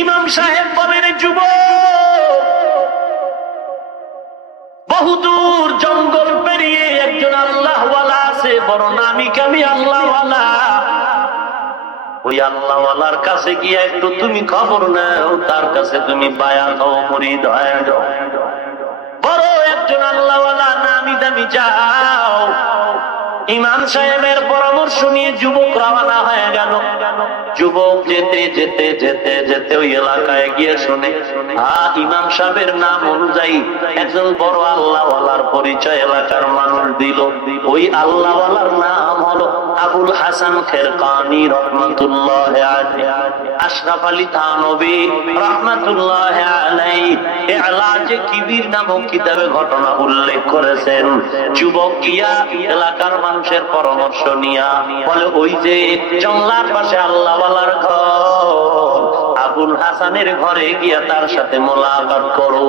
ইমাম সাহেব বলেন, যুবক, বহুদূর জঙ্গল পেরিয়ে একজন আল্লাহওয়ালা আছে, বড় নামি কামি আল্লাহওয়ালা। ওই আল্লাহওয়ালার কাছে গিয়ে একটু তুমি খবর নাও, তার কাছে তুমি বায়াত হও, মুরিদ হয়ে যাও। বড় একজন আল্লাহওয়ালা নামি দামি, যাও। ইমাম সাহেবের পরামর্শ নিয়ে যুবক রওনা হয়ে গেল। যুবক যেতে যেতে যেতে যেতে ওই এলাকায় গিয়ে শুনে, ইমাম সাহেবের নাম অনুযায়ী একজন বড় আল্লাহওয়ালার পরিচয় এলাকার মানুষ দিল। ওই আল্লাহওয়ালার নাম হলো আবুল হাসান খেরকানি রহমাতুল্লাহ আলাইহি। আশরাফ আলী থানভী রহমাতুল্লাহ আলাইহি ইলাজে কিবির নামক কিতাবে ঘটনা উল্লেখ করেছেন। যুবক গিয়া এলাকার মানুষের পরামর্শ নিয়া বলে, ওই যে জঙ্গলার পাশে আল্লাহওয়ালার ঘর, আবুল হাসানের ঘরে গিয়া তার সাথে মোলাকাত করো।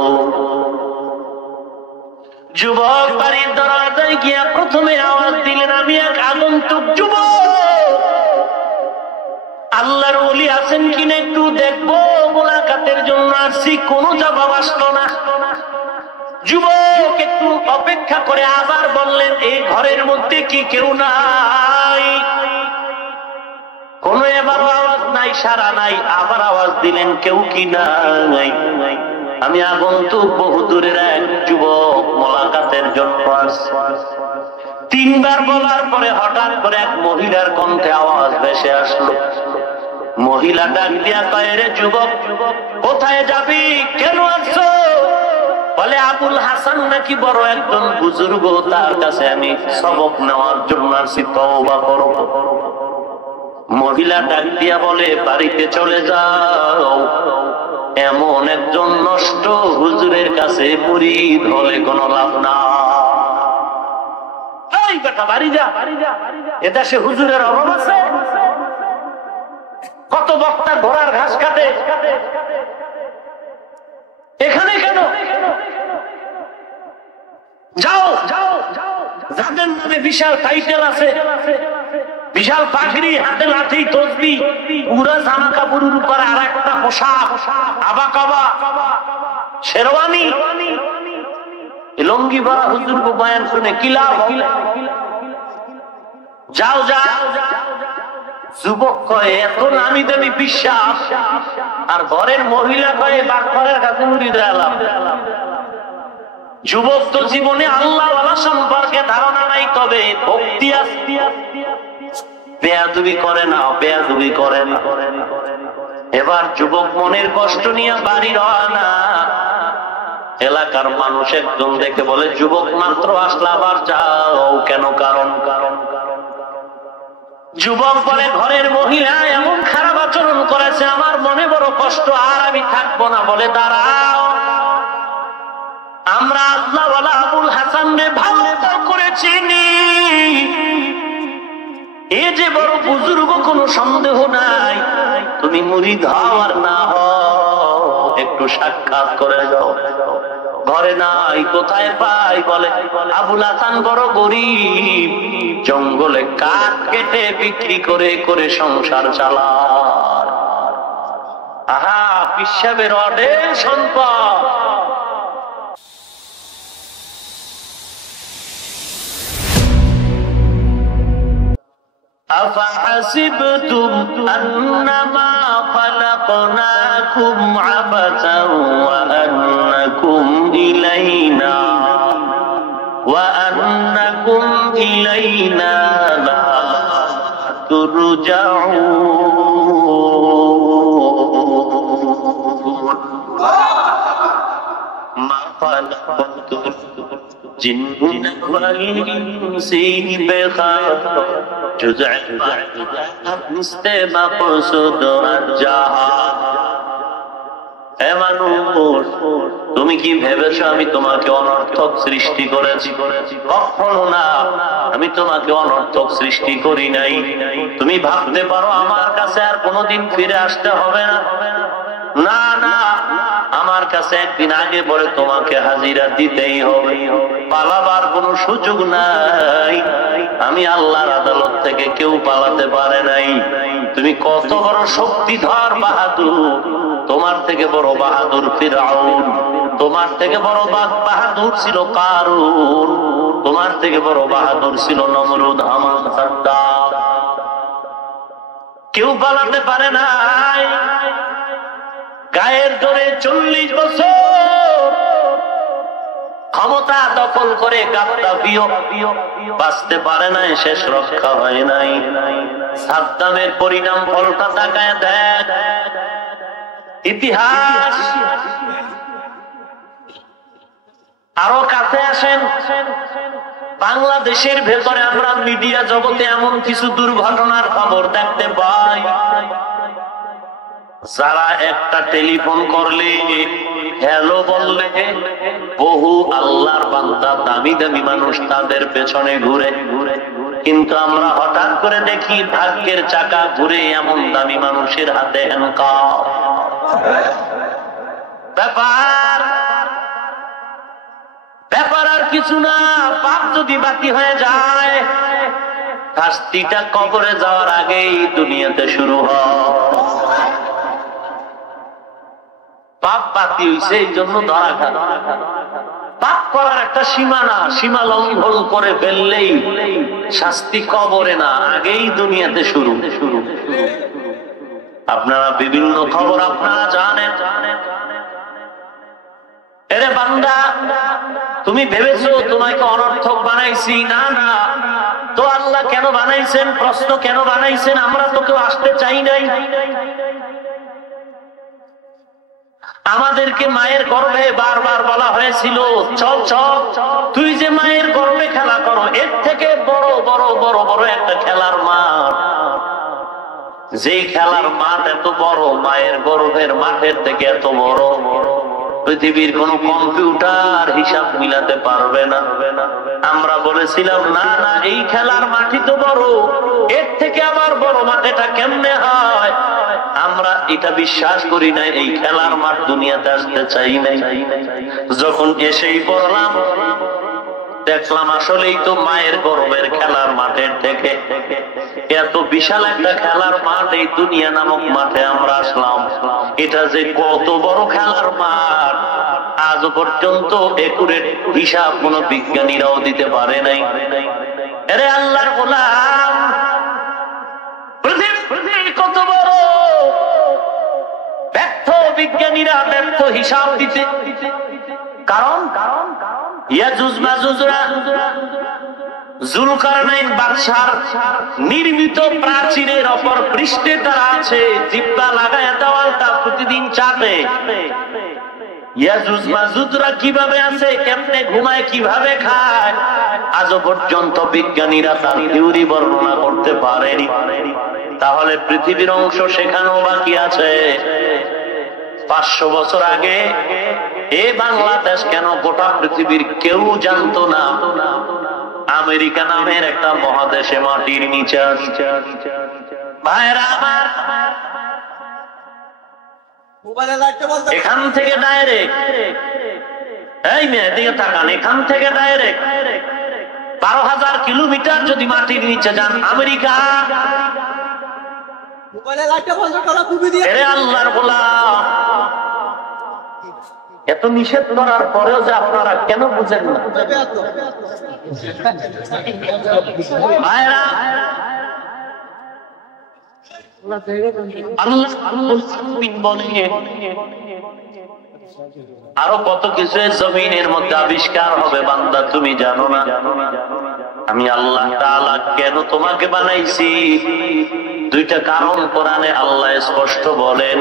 যুবক বাড়ির দরজায় গিয়া প্রথমে আওয়াজ দিলেন, আমি এক আগন্তুক যুবক, আল্লাহর ওলি আছেন কিনা একটু দেখবো, মোলাকাতের জন্য আসছি। কোনো জবাব আসলো না। যুবক একটু অপেক্ষা করে আবার বললেন, এই ঘরের মধ্যে কি কেউ নাই? কোন এবারও আওয়াজ নাই, সারা নাই। আবার আওয়াজ দিলেন, কেউ কি নাই? আমি আগন্তুক, বহু দূরের এক যুবক, মোলাকাতের জন্য আসছি। তিনবার বলার পরে হঠাৎ করে এক মহিলার কণ্ঠে আওয়াজ ভেসে আসলো। মহিলা ডাক দিয়া কয়, রে যুবক, কোথায় যাবি, কেন আসছো? বলে, আবুল হাসান নাকি বড় একজন বুজুর্গ, তার কাছে আমি সবক নেওয়ার জন্য আসছি, তওবা করো। মহিলা ডাক দিয়া বলে, বাড়িতে চলে যাও, এমন একজন নষ্ট হুজুরের কাছে মুরিদ হলে কোনো লাভ না। এই বেটা, বাড়ি যা। এদেশে হুজুরের অভাব আছে? কত বক্তা ঘোড়ার ঘাস কাটে, এখানে কেন? যাও, যাদের নামে বিশাল টাইটেল আছে, বিশাল পাখরি, হাতে লাঠি, তসবি, পুরা জামা কাপড়ের উপর আর একটা পোশাক, আবাকাবা, শেরওয়ানি, লঙ্গি ভরা হুজুর কো বয়ান শুনে কি লাভ? যাও। যুবক কয়, এত নামি দামি বিশ্বাস, আর ঘরের মহিলা কয়ে বাঘরের কাছে মুরিদ এলাম। যুবক তো জীবনে আল্লাহওয়ালা সম্পর্কে ধারণা নাই, তবে ভক্তি আছে। বেয়াদবি করে না। এবার যুবক মনের কষ্ট নিয়ে বাড়ি রওনা। এলাকার মানুষ একজন দেখে বলে, যুবক মাত্র আসলা, আবার যাও কেন? কারণ যুবক বলে, ঘরের মহিলা এমন খারাপ আচরণ করেছে, আমার মনে বড় কষ্ট, আর আমি থাকবো না। বলে, দাঁড়াও, আমরা আল্লাহওয়ালা আবুল হাসানকে ভালো করে চিনি, এ যে বড় বুজুর্গ, কোনো সন্দেহ নাই। তুমি মুরিদ হও আর না হও, একটু সাক্ষাৎ করে যাও। ঘরে নাই, কোথায় পাই? বলে, আবুল হাসান বড় গরিব, জঙ্গলে কাঠ কেটে বিক্রি করে করে সংসার চালায়। আহা, পিসাবের অঢেল সম্পদ। أفحسبتم أنما خلقناكم عبثا وأنكم إلينا لا ترجعون ما خلقت الجن والإنس جزء مقصود الجهاد। হে মানুষ, তুমি কি ভেবেছো আমি তোমাকে অনর্থক সৃষ্টি করেছি? কখনো না, আমি তোমাকে অনর্থক সৃষ্টি করি নাই। তুমি ভাবতে পারো আমার কাছে আর কোনোদিন ফিরে আসতে হবে না? না না, আমার কাছে একদিন আগে পরে তোমাকে হাজিরা দিতেই হবে, পালাবার কোনো সুযোগ নাই। আমি আল্লাহর আদালত থেকে কেউ পালাতে পারে নাই। তুমি কত বড় শক্তিধর বাহাদুর, তোমার থেকে বড় বাহাদুর ফিরআউন, তোমার থেকে বড় বাহাদুর ছিল কারুন, তোমার থেকে বড় বাহাদুর ছিল নমরুদ, হামান, সাদ্দাত। কেউ পালাতে পারে নাই। গায়ের জোরে 40 বছর ক্ষমতা দখল করে গাদ্দাফিও বাঁচতে পারে নাই, শেষ রক্ষা হয় নাই। সাদ্দামের পরিণাম ফলটা তাকায় দেখ, ইতিহাস। আরো কাছে আসেন, বাংলাদেশের ভেতরে আমরা মিডিয়া জগতে এমন কিছু দুর্ঘটনার খবর দেখতে পাই, যারা একটা টেলিফোন করলে, হ্যালো বললে, বহু আল্লাহর বান্দা দামি দামি মানুষ তাদের পেছনে ঘুরে। কিন্তু আমরা হঠাৎ করে দেখি ভাগ্যের চাকা ঘুরে এমন দামি মানুষের হাতে হ্যান্ডকাফ। ব্যাপার আর কিছু না, পাপ যদি বাতি হয়ে যায়, শাস্তিটা কবরে যাওয়ার আগেই দুনিয়াতে শুরু হয়। পাপ বাতি হইছে এই জন্য ধরা খান। পাপ করার একটা সীমা না, সীমা লঙ্ঘন করে ফেললেই শাস্তি কবরে না, আগেই দুনিয়াতে শুরু। আপনারা বিভিন্ন খবর আপনারা জানেন। এরে বান্দা, তুমি ভেবেছো তোমাকে অনর্থক বানাইছি? না না, তো আল্লাহ কেন বানাইছেন? প্রশ্ন কেন বানাইছেন? আমরা তো কেউ আসতে চাই নাই। আমাদেরকে মায়ের গর্ভে বারবার বলা হয়েছিল, চল চল, তুই যে মায়ের গর্ভে খেলা করো, এর থেকে বড় বড় বড় বড় একটা খেলার মাঠ, যেই খেলার মাঠ এত বড়, মায়ের গর্ভের মাঠের থেকে এত বড়, পৃথিবীর কোন কম্পিউটার হিসাব মিলাতে পারবে না। আমরা বলেছিলাম না না, এই খেলার মাঠই তো বড়, এর থেকে আবার বড় মাঠ এটা কেমনে হয়? আমরা এটা বিশ্বাস করি না, এই খেলার মাঠ দুনিয়াতে আসতে চাই নাই। যখন এসেই পড়লাম, দেখলাম আসলেই তো মায়ের গর্ভের খেলার মাঠের থেকে এত বিশাল একটা খেলার মাঠ এই দুনিয়া নামক মাঠে আমরা আসলাম। এটা যে কত বড় খেলার মাঠ, আজ পর্যন্ত একুরেট হিসাব কোন বিজ্ঞানীরাও দিতে পারে নাই। আরে আল্লাহর গোলাম, পৃথিবী কত বড়, ব্যর্থ বিজ্ঞানীরা ব্যর্থ হিসাব দিতে। কারণ ইয়াজুজ মাজুজরা জুলকারনাইন বাদশার নির্মিত প্রাচীরের অপর পৃষ্ঠে তারা আছে, জিব্বা লাগায় দেওয়ালটা প্রতিদিন চাপে। ইয়াজুজ মাজুজরা কিভাবে আছে, কেমনে ঘুমায়, কিভাবে খায়, আজও পর্যন্ত বিজ্ঞানীরা তার থিওরি বর্ণনা করতে পারেনি। তাহলে পৃথিবীর অংশ সেখানেও বাকি আছে। 500 বছর আগে এ বাংলাদেশ কেন গোটা পৃথিবীর কেউ জানতো না আমেরিকা নামের একটা মহাদেশে মাটির নিচে আছে। ভাইরা আমার, এখান থেকে ডাইরেক্ট, এই মেয়ে দিকে তাকান, এখান থেকে ডাইরেক্ট 12,000 কিলোমিটার যদি মাটির নিচে যান, আমেরিকা। আল্লাহর গোলাম, এত নিষেধ করার পরেও যে আপনারা কেন বুঝেন না? আরো কত কিছু জমিনের মধ্যে আবিষ্কার হবে, বান্দা তুমি জানো না। আমি আল্লাহ তাআলা কেন তোমাকে বানাইছি, দুইটা কারণ কোরআনে আল্লাহ স্পষ্ট বলেন,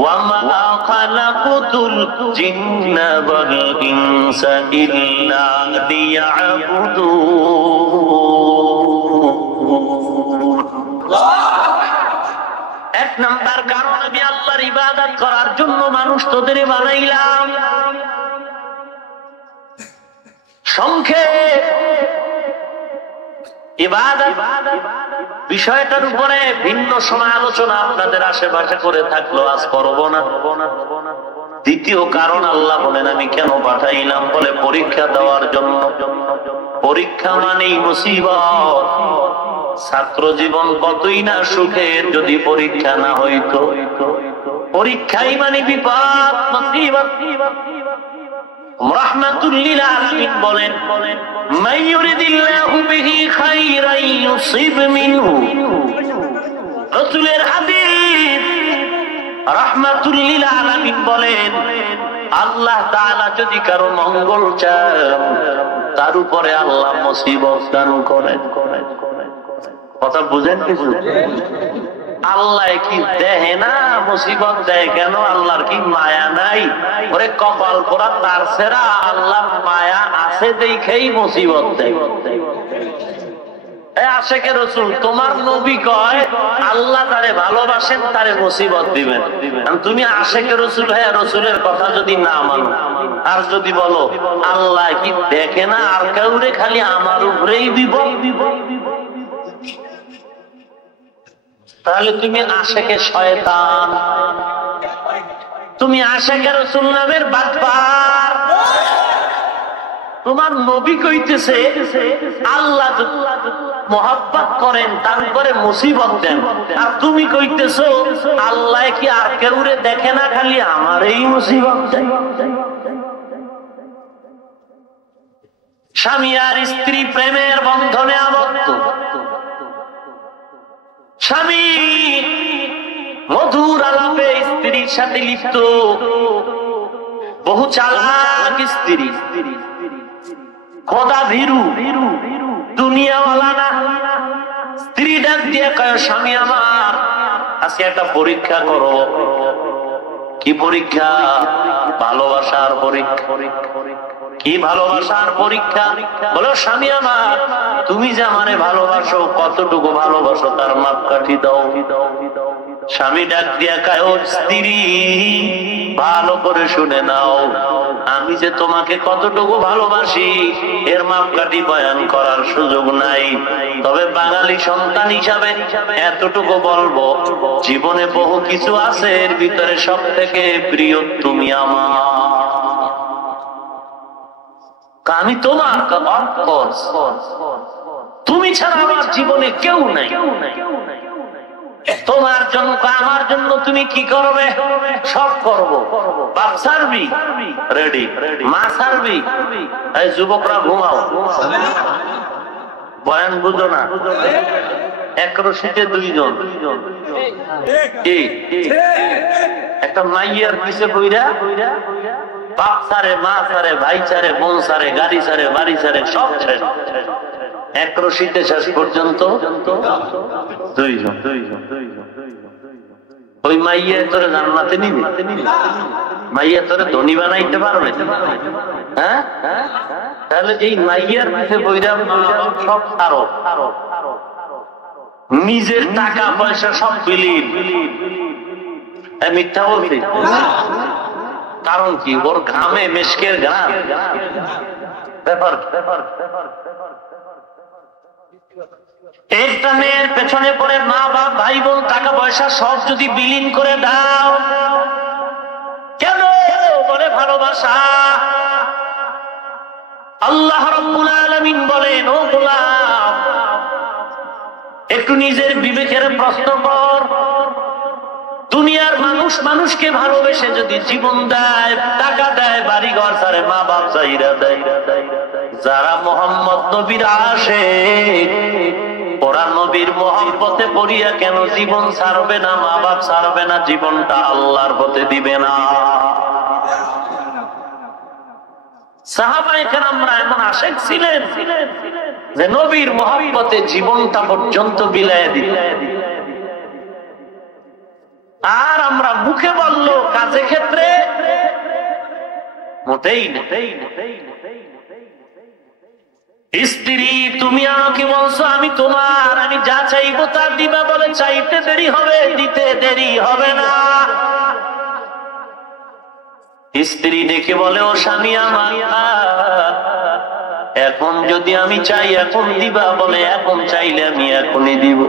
ওয়ামা খালাকুতুল জিন্না ওয়াল ইনসা ইল্লা লিয়াবুদুন। এক নাম্বার কারণ, আমি আল্লাহর ইবাদত করার জন্য মানুষ তোদের বানাইলাম। সংক্ষেপ ইবাদত বিষয়টার উপরে ভিন্ন সময় আলোচনা আপনাদের আশেপাশে করে থাকলো, আজ করব না। দ্বিতীয় কারণ, আল্লাহ বলেন আমি কেন পাঠাইলাম, বলে পরীক্ষা দেওয়ার জন্য। পরীক্ষা মানেই মুসিবত, ছাত্র জীবন কতই না সুখের যদি পরীক্ষা না হইতো। পরীক্ষাই মানে বিপদ মুসিবত। রাহমাতুল লিল আলামিন বলেন, মান ইউরিদিল্লাহু বিহি খাইরান ইউসিব মিনহু। রাসূলের হাদিস। রাহমাতুল লিল আলামিন বলেন, আল্লাহ তাআলা যদি কারো মঙ্গল চান তার উপরে আল্লাহ মুসিবত দান করেন। কথা বুঝেন কিছু? আল্লাহ কি দেয় না মুসিবত দেয় কেন? আল্লাহর কি মায়া নাই? ওরে কপাল পোড়া তার সেরা আল্লাহর মায়া আছে দেখেই মুসিবত দেয়। আশেকে রসুল তোমার নবী কয় আল্লাহ তারে ভালোবাসেন তারে মুসিবত দিবেন। তুমি আশেকে রসুল হ্যাঁ রসুলের কথা যদি না মানো আর যদি বলো আল্লাহ কি দেখে না আর কাউরে খালি আমার উপরেই বিপদ দিব, তাহলে তুমি আশেকে শয়তান, তুমি আশেকে রসুল নামের বাটপার। তোমার নবী কইতেছে আল্লাহ মোহাব্বত করেন তারপরে মুসিবত দেন, আর তুমি কইতেছো আল্লাহ কি আর কেউরে দেখে না খালি আমার এই মুসিবত দেন। স্বামী আর স্ত্রী প্রেমের বন্ধনে আবদ্ধ। স্বামী মধুর আলাপে স্ত্রীর সাথে লিপ্ত, বহু চালাক স্ত্রী, খোদা ভীরু, দুনিয়াওয়ালা না। স্ত্রী ডাক দিয়ে কয় স্বামী আমার আজকে একটা পরীক্ষা করো। কি পরীক্ষা? ভালোবাসার পরীক্ষা। কি ভালোবাসার পরীক্ষা? বলো স্বামী আমার তুমি যে আমারে ভালোবাসো কতটুকু ভালোবাসো তার মাপকাঠি দাও। স্বামী ডাক দিয়া কয় ও স্ত্রী ভালো করে শুনে নাও, আমি যে তোমাকে কতটুকু ভালোবাসি এর মাপকাঠি বয়ান করার সুযোগ নাই, তবে বাঙালি সন্তান হিসাবে এতটুকু বলবো জীবনে বহু কিছু আছে এর ভিতরে সব থেকে প্রিয় তুমি আমার। আমি তোমার তুমি ছাড়া আমার জীবনে কেউ নাই। তোমার জন্য আমার জন্য তুমি কি করবে? সব করবো। বাপ সারবি রেডি, মা সারবি। এই যুবকরা ঘুমাও, বয়ান বুঝো না। এক রশিতে দুইজন, একটা মাইয়ার পিছে বইরা বাপ সারে, মা সারে, ভাই সারে, বোন সারে, গাড়ি সারে, বাড়ি সারে, সব ছেড়ে এক রশিতে শেষ পর্যন্ত দুইজন। ওই মাইয়া তোরে জান্নাতে নিবে? মাইয়া তোরে ধনী বানাইতে পারবে? হ্যাঁ, তাহলে এই মাইয়ার পিছে বইরা সব ছাড়ো, নিজের টাকা পয়সা সব বিলীন। মিথ্যা বলছি? কারণ কি? ওর ঘামে মেশকের ঘাম। ব্যাপার একটা মেয়ের পেছনে পড়ে মা বাপ ভাই বোন টাকা পয়সা সব যদি বিলীন করে দাও, কেন? বলে ভালোবাসা। আল্লাহ রাব্বুল আলামিন বলেন ও গোলাম একটু নিজের বিবেকের প্রশ্ন কর। দুনিয়ার মানুষ মানুষকে ভালোবেসে যদি জীবন দেয়, টাকা দেয়, বাড়ি ঘর ছাড়ে, মা বাপ চাইরা দেয়, যারা মোহাম্মদ নবীর আশিক ওরা নবীর মহব্বতে পড়িয়া কেন জীবন ছাড়বে না, মা বাপ ছাড়বে না, জীবনটা আল্লাহর পথে দিবে না? সাহাবায়ে কেরামরা এমন আশিক ছিলেন যে নবীর মহব্বতে জীবনটা পর্যন্ত বিলায় দিলেন। আর আমরা মুখে বললো কাজে ক্ষেত্রে মোটেই। স্ত্রী তুমি আমাকে বলছো আমি তোমার, আমি যা চাইবো তা দিবা, বলে চাইতে দেরি হবে, দিতে দেরি হবে না। স্ত্রী ডেকে বলে ও স্বামী আমার এখন যদি আমি চাই এখন দিবা, বলে এখন চাইলে আমি এখনই দিব।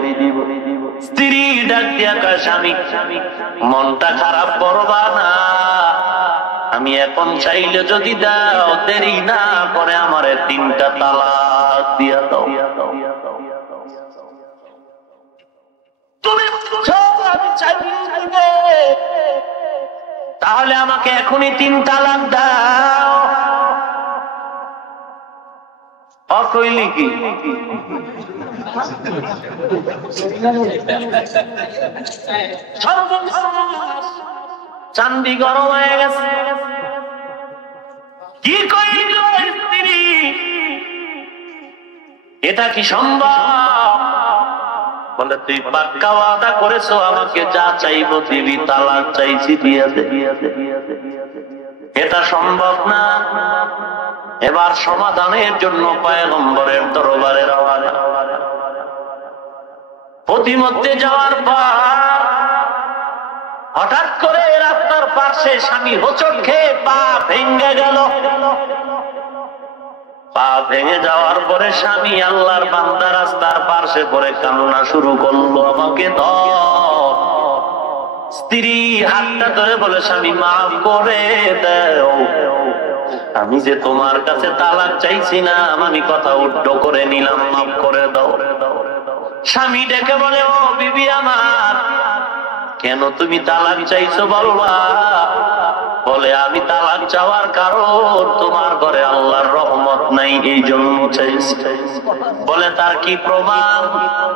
স্ত্রী ডাক দিয়া কয় স্বামী মনটা খারাপ করবা না, আমি এখন চাইলে যদি দাও দেরি না করে আমারে 3টা তালাক দিয়া দাও। আমি চালিয়ে দিব, তাহলে আমাকে এখনই 3 তালাক দাও। অকইলি কি চান্দি গরম হয়ে গেছে। কি কইল স্ত্রী, এটা কি সম্ভব? বলে তুই পাক্কা ওয়াদা করেছো আমাকে যা চাইবো দিবি, তালাক চাইছি দিয়ে দে। এটা সম্ভব না। এবার সমাধানের জন্য পয়গম্বরের দরবারে রওনা। প্রতিমধ্যে যাওয়ার পর হঠাৎ করে রাস্তার পাশে স্বামী হোঁচট খেয়ে পা ভেঙে গেল। পা ভেঙে যাওয়ার পরে স্বামী আল্লাহর বান্দা রাস্তার পাশে পড়ে কান্না শুরু করলো, আমাকে ধর। স্ত্রী হাতটা ধরে বলে, স্বামী মাফ করে দাও, আমি যে তোমার কাছে তালাক চাইছি না, আমি কথা উল্টো করে নিলাম, মাফ করে দাও। স্বামী ডেকে বলে, ও বিবি আমার, কেন তুমি তালাক চাইছো বলবা? বলে, আমি তালাক চাওয়ার কারণ তোমার ঘরে আল্লাহর রহমত নাই, এই জন্য চাইছি। বলে, তার কি প্রমাণ?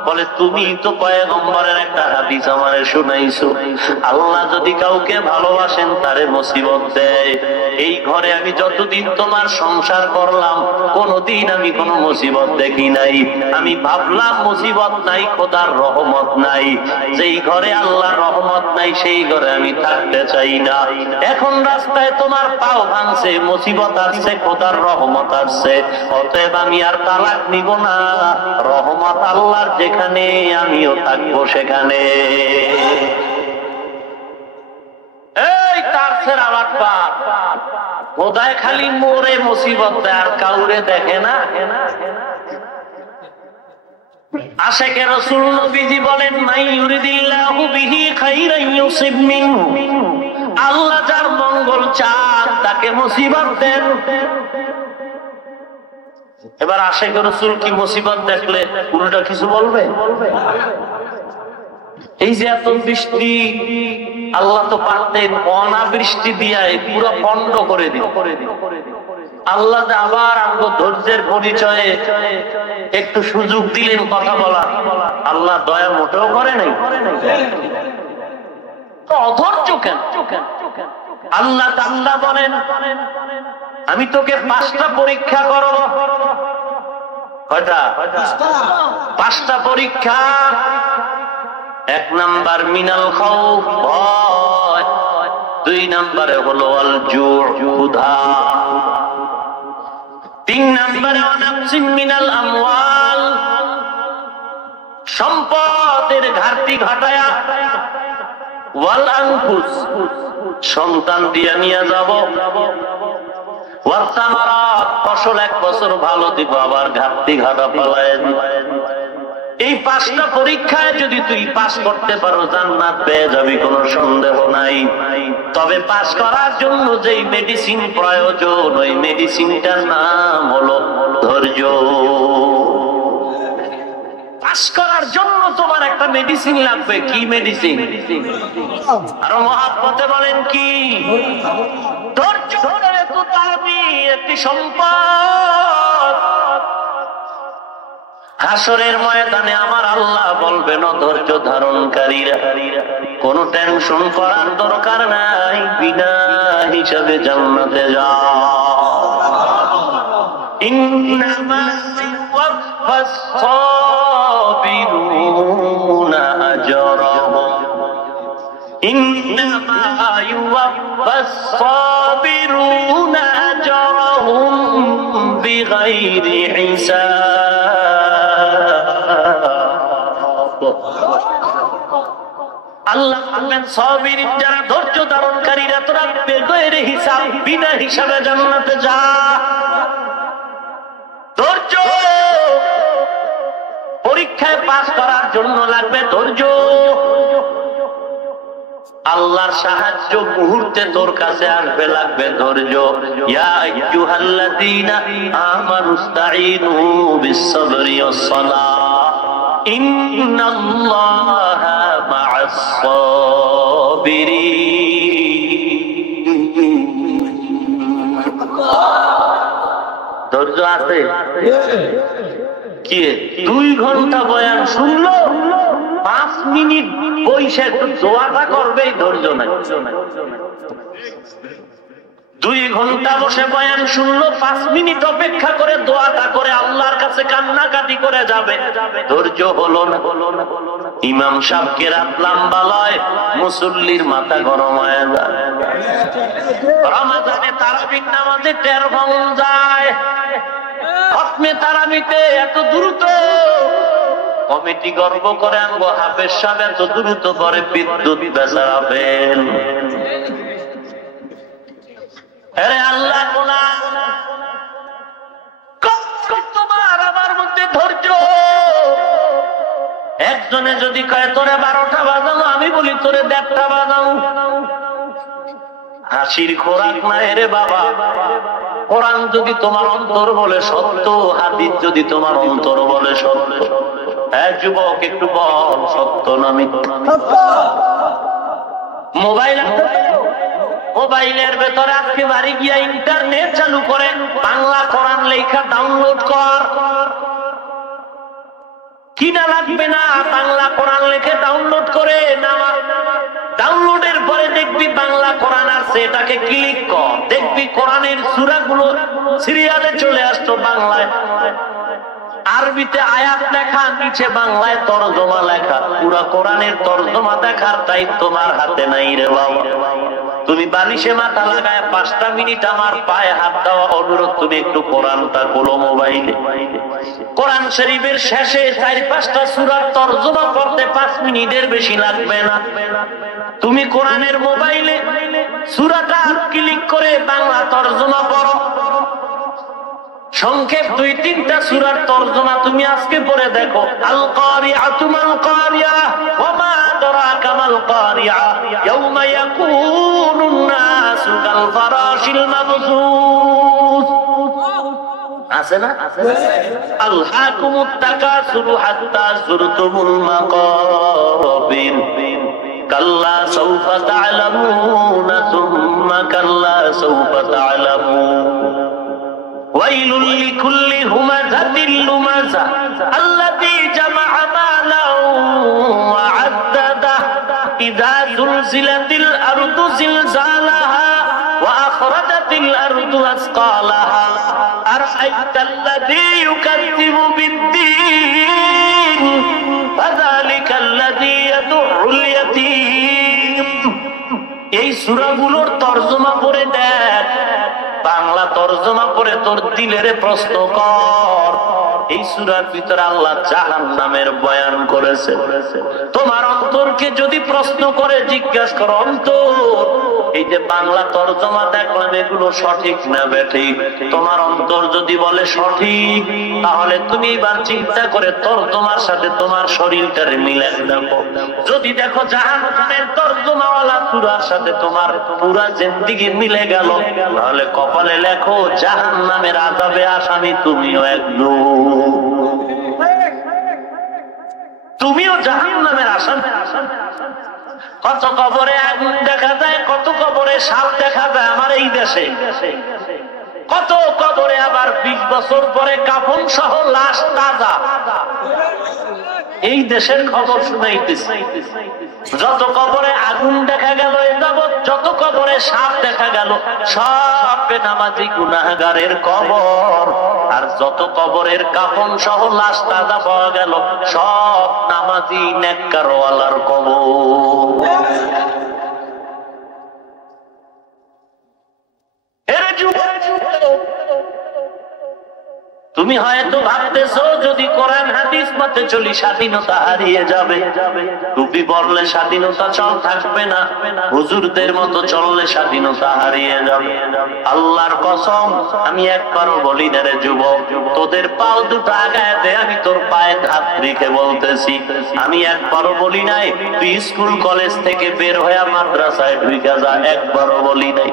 বলে, তুমি তো পয়গম্বরের একটা হাদিস আমারে শুনাইছো, আল্লাহ যদি কাউকে ভালোবাসেন তারে মুসিবত দেয়। এই ঘরে আমি যতদিন তোমার সংসার করলাম কোনদিন আমি কোনো মুসিবত দেখি নাই। আমি ভাবলাম মুসিবত নাই, খোদার রহমত নাই। যেই ঘরে আল্লাহর রহমত নাই সেই ঘরে আমি থাকতে চাই না। এখন রাস্তায় তোমার পাও ভাঙছে, মুসিবত আসছে, খোদার রহমত আসছে, অতএব আমি আর তালাক নিব না। রহমত আল্লাহর যেখানে আমিও থাকবো সেখানে। এই তার ছেড়া বাটপা খোদায় খালি মোরে মুসিবত দেয় আর কাউরে দেখে না। আশিকে রাসূল নবীজি বলেন, মাই ইউরিদিল্লাহু বিহি খাইরান ইউসিব মিনহু, আল্লাহ যার মঙ্গল চান তাকে মুসিবত দেন। এবার আশিকে রাসূল কি মুসিবত দেখলে উল্টা কিছু বলবে? এই যে এত বৃষ্টি, আল্লাহ তো পারতেন অনাবৃষ্টি দিয়ে পুরো বন্ধ করে দিল। আল্লাহ আবার আমগো ধৈর্যের পরিচয়ে একটু সুযোগ দিলেন কথা বলা। আল্লাহ দয়া মোটেও করে নাই। অধৈর্য কেন? আল্লাহ তাআলা বলেন, আমি তোকে 5টা পরীক্ষা করব। কয়টা? 5টা পরীক্ষা। 1 নাম্বার মিনাল খাউফ, ভয়। 2 নম্বরে হলো আল জু', ক্ষুধা। 3 নম্বরে ওয়ানাকসিম মিনাল আমওয়াল, সম্পদের ঘাটতি ঘটায়া। ওয়াল আনফুস, সন্তান দিয়ে নিয়ে যাব। ওয়াস সামারাত, ফসল 1 বছর ভালো দিব, আবার ঘাটতি ঘাটা পালায় দিব। এই 5টা পরীক্ষায় যদি তুই পাস করতে পারো জান্নাত পেয়ে যাবি, কোনো সন্দেহ নাই। তবে পাস করার জন্য যেই মেডিসিন প্রয়োজন, ওই মেডিসিনটার নাম হলো ধৈর্য। পাস করার জন্য তোমার একটা মেডিসিন লাগবে। কি মেডিসিন? আরো মহাব্বতে বলেন কি? ধৈর্য তো দামি একটি সম্পদ। হাসরের ময়দানে আমার আল্লাহ বলবেন, ধৈর্য ধারণকারীরা কোন টেনশন করার দরকার নাই, বিনা হিসাবে জান্নাতে যাও। ইন্নামা ইউওয়াফাস সাবিরুনা আজরাহুম, ইন্নামা ইউওয়াফাস সাবিরুনা আজরাহুম বিগাইরি হিসাব। আল্লাহ বললেন, সাবিরিন যারা ধৈর্য ধারণকারীরা তোরা বেগৈর হিসাব, বিনা হিসাবে জান্নাতে যা। ধৈর্য পরীক্ষায় পাস করার জন্য লাগবে ধৈর্য। আল্লাহর সাহায্য মুহূর্তে তোর কাছে আসবে, লাগবে ধৈর্য। ইয়া আইয়ুহাল্লাযীনা আমানুস্তাঈনু বিস-সাবরি ওয়াস-সালাহ, ইন্নাল্লাহা মা'আস সাবিরিন। ধৈর্য আছে কি? 2 ঘন্টা বয়ান শুনলো, 5 মিনিট বইসা একটু দোয়াটা করবে, ধৈর্য নাই। 2 ঘন্টা বসে বয়ান শুনলো, 5 মিনিট অপেক্ষা করে দোয়াটা করে আল্লাহর কাছে কান্নাকাটি করে যাবে, ধৈর্য হলো না। ইমাম সাহেবকে রাত লম্বা লয়, মুসল্লির মাথা গরম হয়ে যায়। রমাদানে তারাবির নামাজে টের ভাঙন যায়, খতমে তারাবিতে এত দ্রুত কমিটি গর্ব করে আনবো, হাফেজ সাহেব এত দ্রুত করে বিদ্যুৎ বেচারা পেন। আরে আল্লাহ তোমার আমার মধ্যে ধৈর্য। একজনে যদি কয় তোরে 12টা বাজানো, আমি বলি তোরে 1.5টা বাজানো। হাসির খোরাক নাই রে বাবা। কোরআন যদি তোমার অন্তর বলে সত্য, হাদিস যদি তোমার অন্তর বলে সত্য, এক যুবক একটু বল সত্য না মিথ্যা? মোবাইলের ভেতরে আজকে বাড়ি গিয়া ইন্টারনেট চালু করে বাংলা কোরআন লেখা ডাউনলোড কর। কিনা লাগবে না, বাংলা কোরআন লেখে ডাউনলোড করে নামা। ডাউনলোডের পরে দেখবি বাংলা কোরআন আছে, এটাকে ক্লিক কর, দেখবি কোরআনের সূরাগুলো সিরিয়ালে চলে আসতো বাংলায়। আরবিতে আয়াত লেখা, নিচে বাংলায় তরজমা লেখা। পুরা কোরআনের তরজমা দেখার দায়িত্ব তোমার হাতে নাই রে বাবা। তুমি বালিশে মাথা লাগায় 5টা মিনিট আমার পায়ে হাত দেওয়া অনুরোধ, তুমি একটু কোরআনটা খোলো মোবাইলে। কোরআন শরীফের শেষে 4-5টা সূরার তরজমা পড়তে 5 মিনিটের বেশি লাগবে না। তুমি কোরআনের মোবাইলে সূরাটা ক্লিক করে বাংলা তরজমা পড়ো। সংক্ষেপ 2-3টা সূরার তরজমা তুমি আজকে পড়ে দেখো। আল কারিআতু মাল কারিআ ওয়া মা আদরাকা মাল কারিআ ইয়াওমা ইয়াকুনুন নাসু কাল ফারাশিল মাবসুস। আছে না? আলহাকুমুত তাকাসুরু হাত্তা যুরতুমুল মাকাবির কাল্লা সাওফা তা'লামুনা সুম্মা কাল্লা সাওফা তা'লামুন ওয়াইলুল লিকুল্লি হুমাযাতিল লুমাযা আল্লাযী জামা'a মালাও ওয়া 'আদ্দাদা ইযা যুলজিলাতিল আরদু জিলজালাহা ওয়া আখরাজাতিল আরদু আসকালাহা আরাআইতাল্লাযী ইউকাযযিবু বিদ্দীন ফাযালিকাল্লাযী ইয়াদু'উল ইয়াতীম। এই সূরাগুলোর তরজমা পড়ে দেখ, বাংলা তরজমা করে তোর দিলের প্রশ্ন কর। এই সূরার ভিতরে আল্লাহ জাহান্নামের বয়ান করেছে। তোমার অন্তরকে যদি প্রশ্ন করে জিজ্ঞাসা করো, অন্তর এই যে বাংলা তরজমা দেখলাম এগুলো সঠিক না বেঠিক, তোমার অন্তর যদি বলে সঠিক, তাহলে তুমি এবার চিন্তা করে তরজমার সাথে তোমার শরীরটারে মিলাই দেখো। যদি দেখো জাহান্নামের তরজমাওয়ালা সূরার সাথে তোমার পুরা জিন্দেগি মিলে গেল, তাহলে কপালে লেখো জাহান্নামের আযাবে আসামি তুমিও একদম, তুমিও জাহান্নামের আসামি। কত কবরে আগুন দেখা যায়, কত কবরে সাপ দেখা যায় আমার এই দেশে, কত কবরে আবার 20 বছর পরে কাফন সহ লাশ তাজা। এই দেশের খবর শুনাইতেছি। যত কবরে আগুন দেখা গেল এ যাবৎ, যত কবরে সাপ দেখা গেল, সব বেনামাজি গুনাহগারের কবর। আর যত কবরের কাফন সহ লাশ তাজা পাওয়া গেল, সব নামাজি নেককারওয়ালার কবর। তুমি হয়তো ভাবতেছো যদি কোরআন হাদিস মতে চলি স্বাধীনতা হারিয়ে যাবে, টুপি পরলে স্বাধীনতা থাকবে না, হুজুরদের মতো চললে স্বাধীনতা হারিয়ে যাবে। আল্লাহর কসম, আমি একবারও বলি না রে যুবক, তোদের পাও দুটো আগায় দে, আমি তোর পায়ে হাত রেখে বলতেছি। আমি একবারও বলি নাই তুই স্কুল কলেজ থেকে বের হয়ে মাদ্রাসায় ঢুকে যা, একবারও বলি নাই।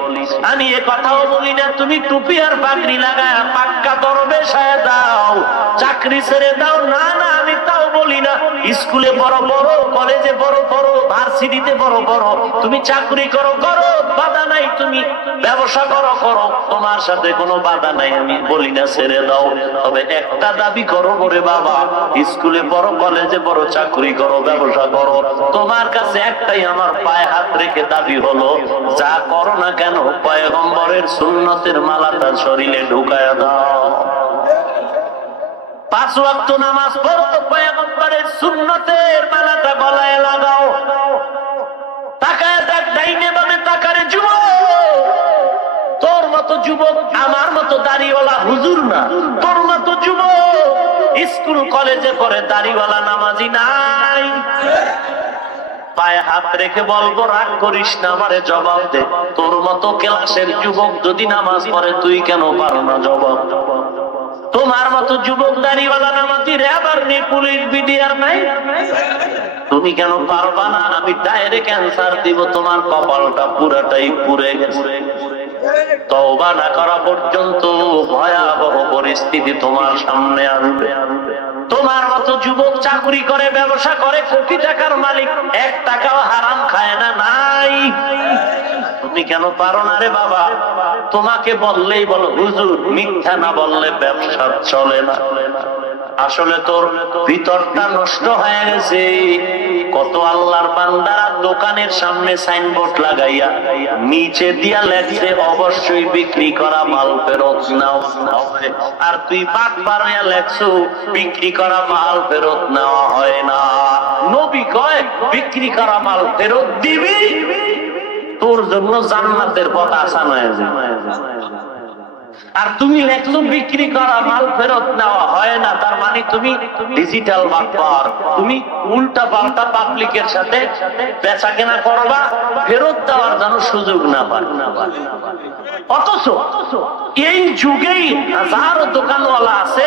আমি এ কথাও বলি না তুমি টুপি আর পাগড়ি লাগায় পাক্কা দরবেশ হয়ে দাও, চাকরি ছেড়ে দাও। না না, আমি তাও বলি না। স্কুলে বড় বড়, কলেজে বড় বড়, ভার্সিটিতে বড় বড়, তুমি চাকরি করো করো, বাধা নাই। তুমি ব্যবসা করো করো, তোমার সাথে কোনো বাধা নাই, আমি বলি না ছেড়ে দাও। তবে একটা দাবি করো ওরে বাবা, স্কুলে বড়, কলেজে বড়, চাকরি করো, ব্যবসা করো, তোমার কাছে একটাই আমার পায়ে হাত রেখে দাবি হলো, যা করো না কেন পয়গম্বরের সুন্নতের মালাটা শরীরে ঢুকায়া দাও। 5 ওয়াক্ত নামাজ পড়ো, পয়গম্বরের সুন্নতের মালাটা গলায় লাগাও। তাকায় দেখ ডাইনে বামে, তাকারে যুবক, তোর মতো যুবক আমার মতো দাড়িওয়ালা হুজুর না, তোর মতো যুবক স্কুল কলেজে পড়ে দাড়িওয়ালা নামাজি নাই। পায়ে হাত রেখে বলবো, রাগ করিস না, আমারে জবাব দে। তোর মতো ক্লাসের যুবক যদি নামাজ পড়ে, তুই কেন পারো না জবাব? তোমার মতো যুবক দাড়িওয়ালা নামাজি র্যাব আর নেই, পুলিশ বিডিআর নাই, তুমি কেন পারবা না? আমি ডাইরেক্ট ক্যান্সার দিব, তোমার কপালটা পুরাটাই পুড়ে গেছে। তওবা না করা পর্যন্ত ভয়াবহ পরিস্থিতি তোমার সামনে আসবে। তোমার মতো যুবক চাকরি করে, ব্যবসা করে, কোটি টাকার মালিক, 1 টাকাও হারাম খায় না, নাই। তুমি কেন পারো না রে বাবা? তোমাকে বললেই বলো হুজুর, মিথ্যা না বললে ব্যবসা চলে না। আসলে তোর ভিতরটা নষ্ট হয়ে গেছে। কত আল্লাহর বান্দারা দোকানের সামনে সাইনবোর্ড লাগাইয়া নিচে দিয়া লেখছে অবশ্যই বিক্রি করা মাল ফেরত নাও, আর তুই বাদ পাড়াইয়া লেখছো বিক্রি করা মাল ফেরত নেওয়া হয় না। নবী কয় বিক্রি করা মাল ফেরত দিবি, তোর জন্য জান্নাতের পথ আসান হয়ে যায়। আর তুমি লেখলো বিক্রি করা মাল ফেরত নেওয়া হয় না, তার মানে তুমি ডিজিটাল বাটপার, তুমি উল্টা পাল্টা পাবলিকের সাথে বেচা কেনা করবা, ফেরত দেওয়ার যেন সুযোগ না পায়। অথচ এই যুগেই হাজারো দোকানওয়ালা আছে,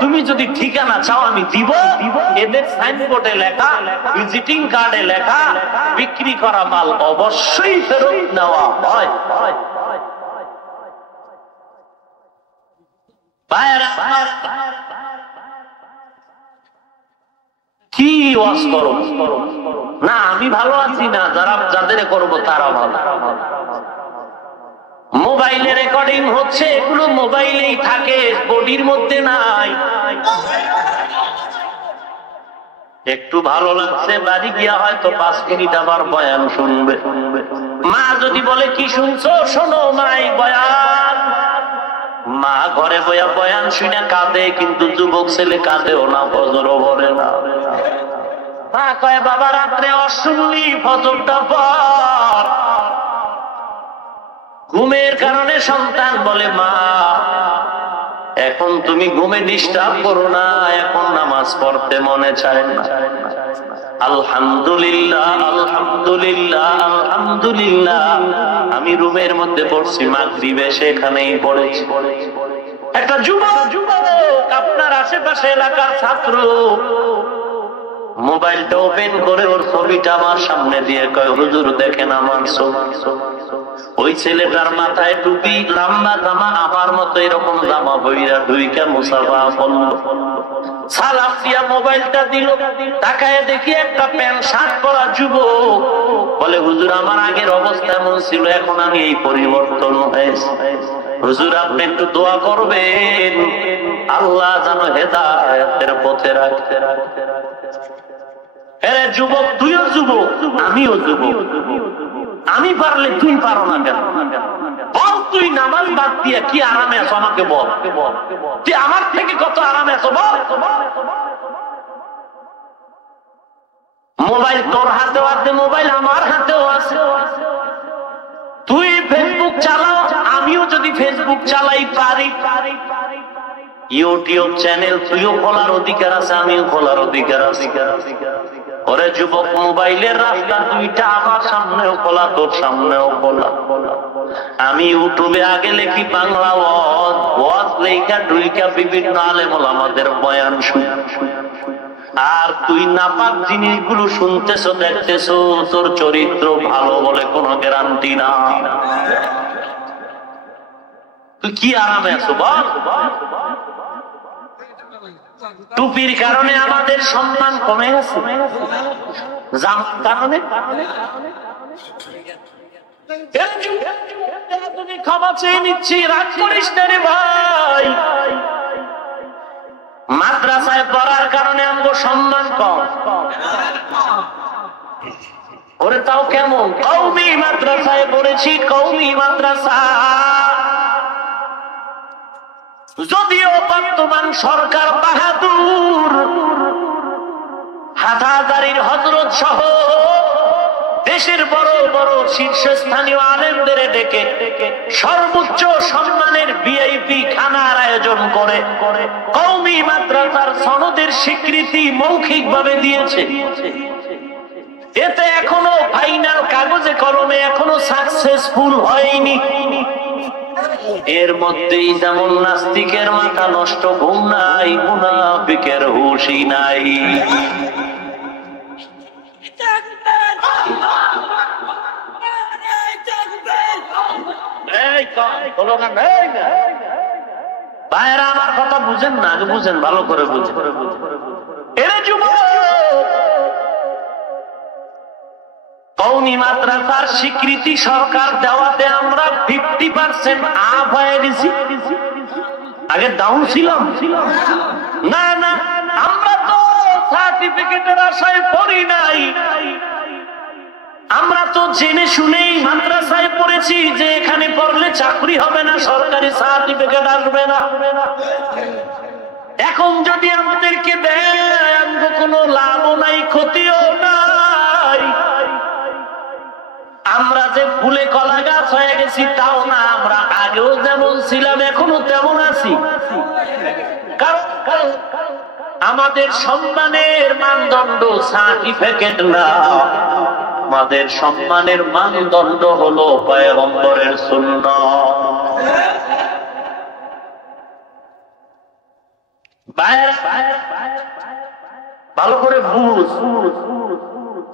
তুমি যদি ঠিকানা চাও আমি দিব, এদের সাইনবোর্ডে লেখা, ভিজিটিং কার্ডে লেখা, বিক্রি করা মাল অবশ্যই ফেরত নেওয়া হয়। কি ওয়াজ করো না, আমি ভালো আছি না, যারা যাদের করবো তারা ভালো। মোবাইলে রেকর্ডিং হচ্ছে, এগুলো মোবাইলেই থাকে, বডির মধ্যে নাই। একটু ভালো লাগছে, বাড়ি গিয়া হয়তো 5 মিনিট আবার বয়ান শুনবে। মা যদি বলে কি শুনছো, শোনো মাই বয়ান। মা ঘরে বয়া বয়ান শুনে কাঁদে, কিন্তু যুবক ছেলে কাঁদেও না, ফজরও ভরে না। মা কয় বাবা রাত্রে অশুনলি, ফজরটা পর। ঘুমের কারণে সন্তান বলে মা এখন তুমি ঘুমে ডিস্টার্ব করো না, এখন নামাজ পড়তে মনে চায় না। আলহামদুলিল্লাহ আলহামদুলিল্লাহ আলহামদুলিল্লাহ, আমি রুমের মধ্যে পড়ছি, মাগরিবে সেখানেই পড়েছি। একটা যুবক আপনার আশেপাশে এলাকার ছাত্র মোবাইলটা ওপেন করে ওর ছবিটা আমার সামনে দিয়ে কয় হুজুর দেখেন আমার ছবি। ওই ছেলেটার মাথায় টুপি, লম্বা জামা, আমার মতো এরকম জামা বইরা ঢুইকা মুসাফা পড়লো, সালাম দিয়া মোবাইলটা দিল। তাকায় দেখি একটা প্যান্ট শার্ট পরা যুবক, বলে হুজুর আমার আগের অবস্থা এমন ছিল, এখন আমি এই পরিবর্তন হয়েছে, হুজুর আপনি একটু দোয়া করবেন, আল্লাহ যেন হেদায়েতের পথে রাখতে। আরে যুবক, তুইও যুবক, আমিও যুবক, আমি পারলে তুই পারো না কেন? বল তুই নামাজ বাদ দিয়ে কি আরামে আছো, আমাকে বল, তুই আমার থেকে কত আরামে আছো বল। মোবাইল তোর হাতেও আছে, মোবাইল আমার হাতেও আছে। তুই ফেসবুক চালাও, আমিও যদি ফেসবুক চালাই পারি, ইউটিউব চ্যানেল তুইও খোলার অধিকার আছে, আমিও খোলার অধিকার আছে। ওরে যুবক, মোবাইলের রাস্তা দুইটা, আমার সামনেও খোলা, তোর সামনেও খোলা। আমি ইউটিউবে আগে লিখি বাংলা ওয়াজ, লেখা ঢুইকা বিভিন্ন আলেম ওলামাদের বয়ান শুনি। আর তুই নাপাক জিনিসগুলো শুনতেছো, দেখতেছো, তোর চরিত্র ভালো বলে কোনো গ্যারান্টি না। তুই কি আরামে আছো বল? টুপির কারণে আমাদের সম্মান কমে গেছে, জামার কারণে। ক্ষমা চেয়ে নিচ্ছি, রাগ করিস না রে ভাই। মাদ্রাসায় পড়ার কারণে আমাদের সম্মান কম। ওরে তাও কেমন? কওমি মাদ্রাসায় পড়েছি, কওমি মাদ্রাসা। যদিও বর্তমান সরকার বাহাদুর, হাটহাজারীর হযরত সহ দেশের বড় বড় শীর্ষস্থানীয় আলেমদের ডেকে সর্বোচ্চ সম্মানের ভিআইপি খানার আয়োজন করে কওমি মাদ্রাসার সনদের স্বীকৃতি মৌখিকভাবে দিয়েছে। এতে এখনো ফাইনাল কাগজে কলমে এখনো সাকসেসফুল হয়নি। এর মধ্যেই যেমন নাস্তিকের মাথা নষ্ট, ঘুম নাই, মুনাফিকের হুঁশই নাই। ভাইয়েরা আমার কথা বুঝেন না, বুঝেন ভালো করে বুঝেন। কওমি মাদ্রাসার স্বীকৃতি সরকার দেওয়াতে আমরা 50% আপ হয়ে গেছি। আগে ডাউন ছিলাম না, না আমরা তো সার্টিফিকেটের আশায় পড়ি নাই। আমরা তো জেনে শুনেই মাদ্রাসায় পড়েছি যে এখানে পড়লে চাকরি হবে না, সরকারি সার্টিফিকেট আসবে না। এখন যদি আমাদেরকে দেয় কোনো লাভও নাই, ক্ষতিও নাই। আমরা যে ফুলে কলা গাছ হয়ে গেছি তাও না, আমরা আগেও যেমন ছিলাম এখনো তেমন আছি। কারণ আমাদের সম্মানের মানদণ্ড সার্টিফিকেট না, আমাদের সম্মানের মানদণ্ড হলো পয়গম্বরের সুন্নাত। ভালো করে বুঝ,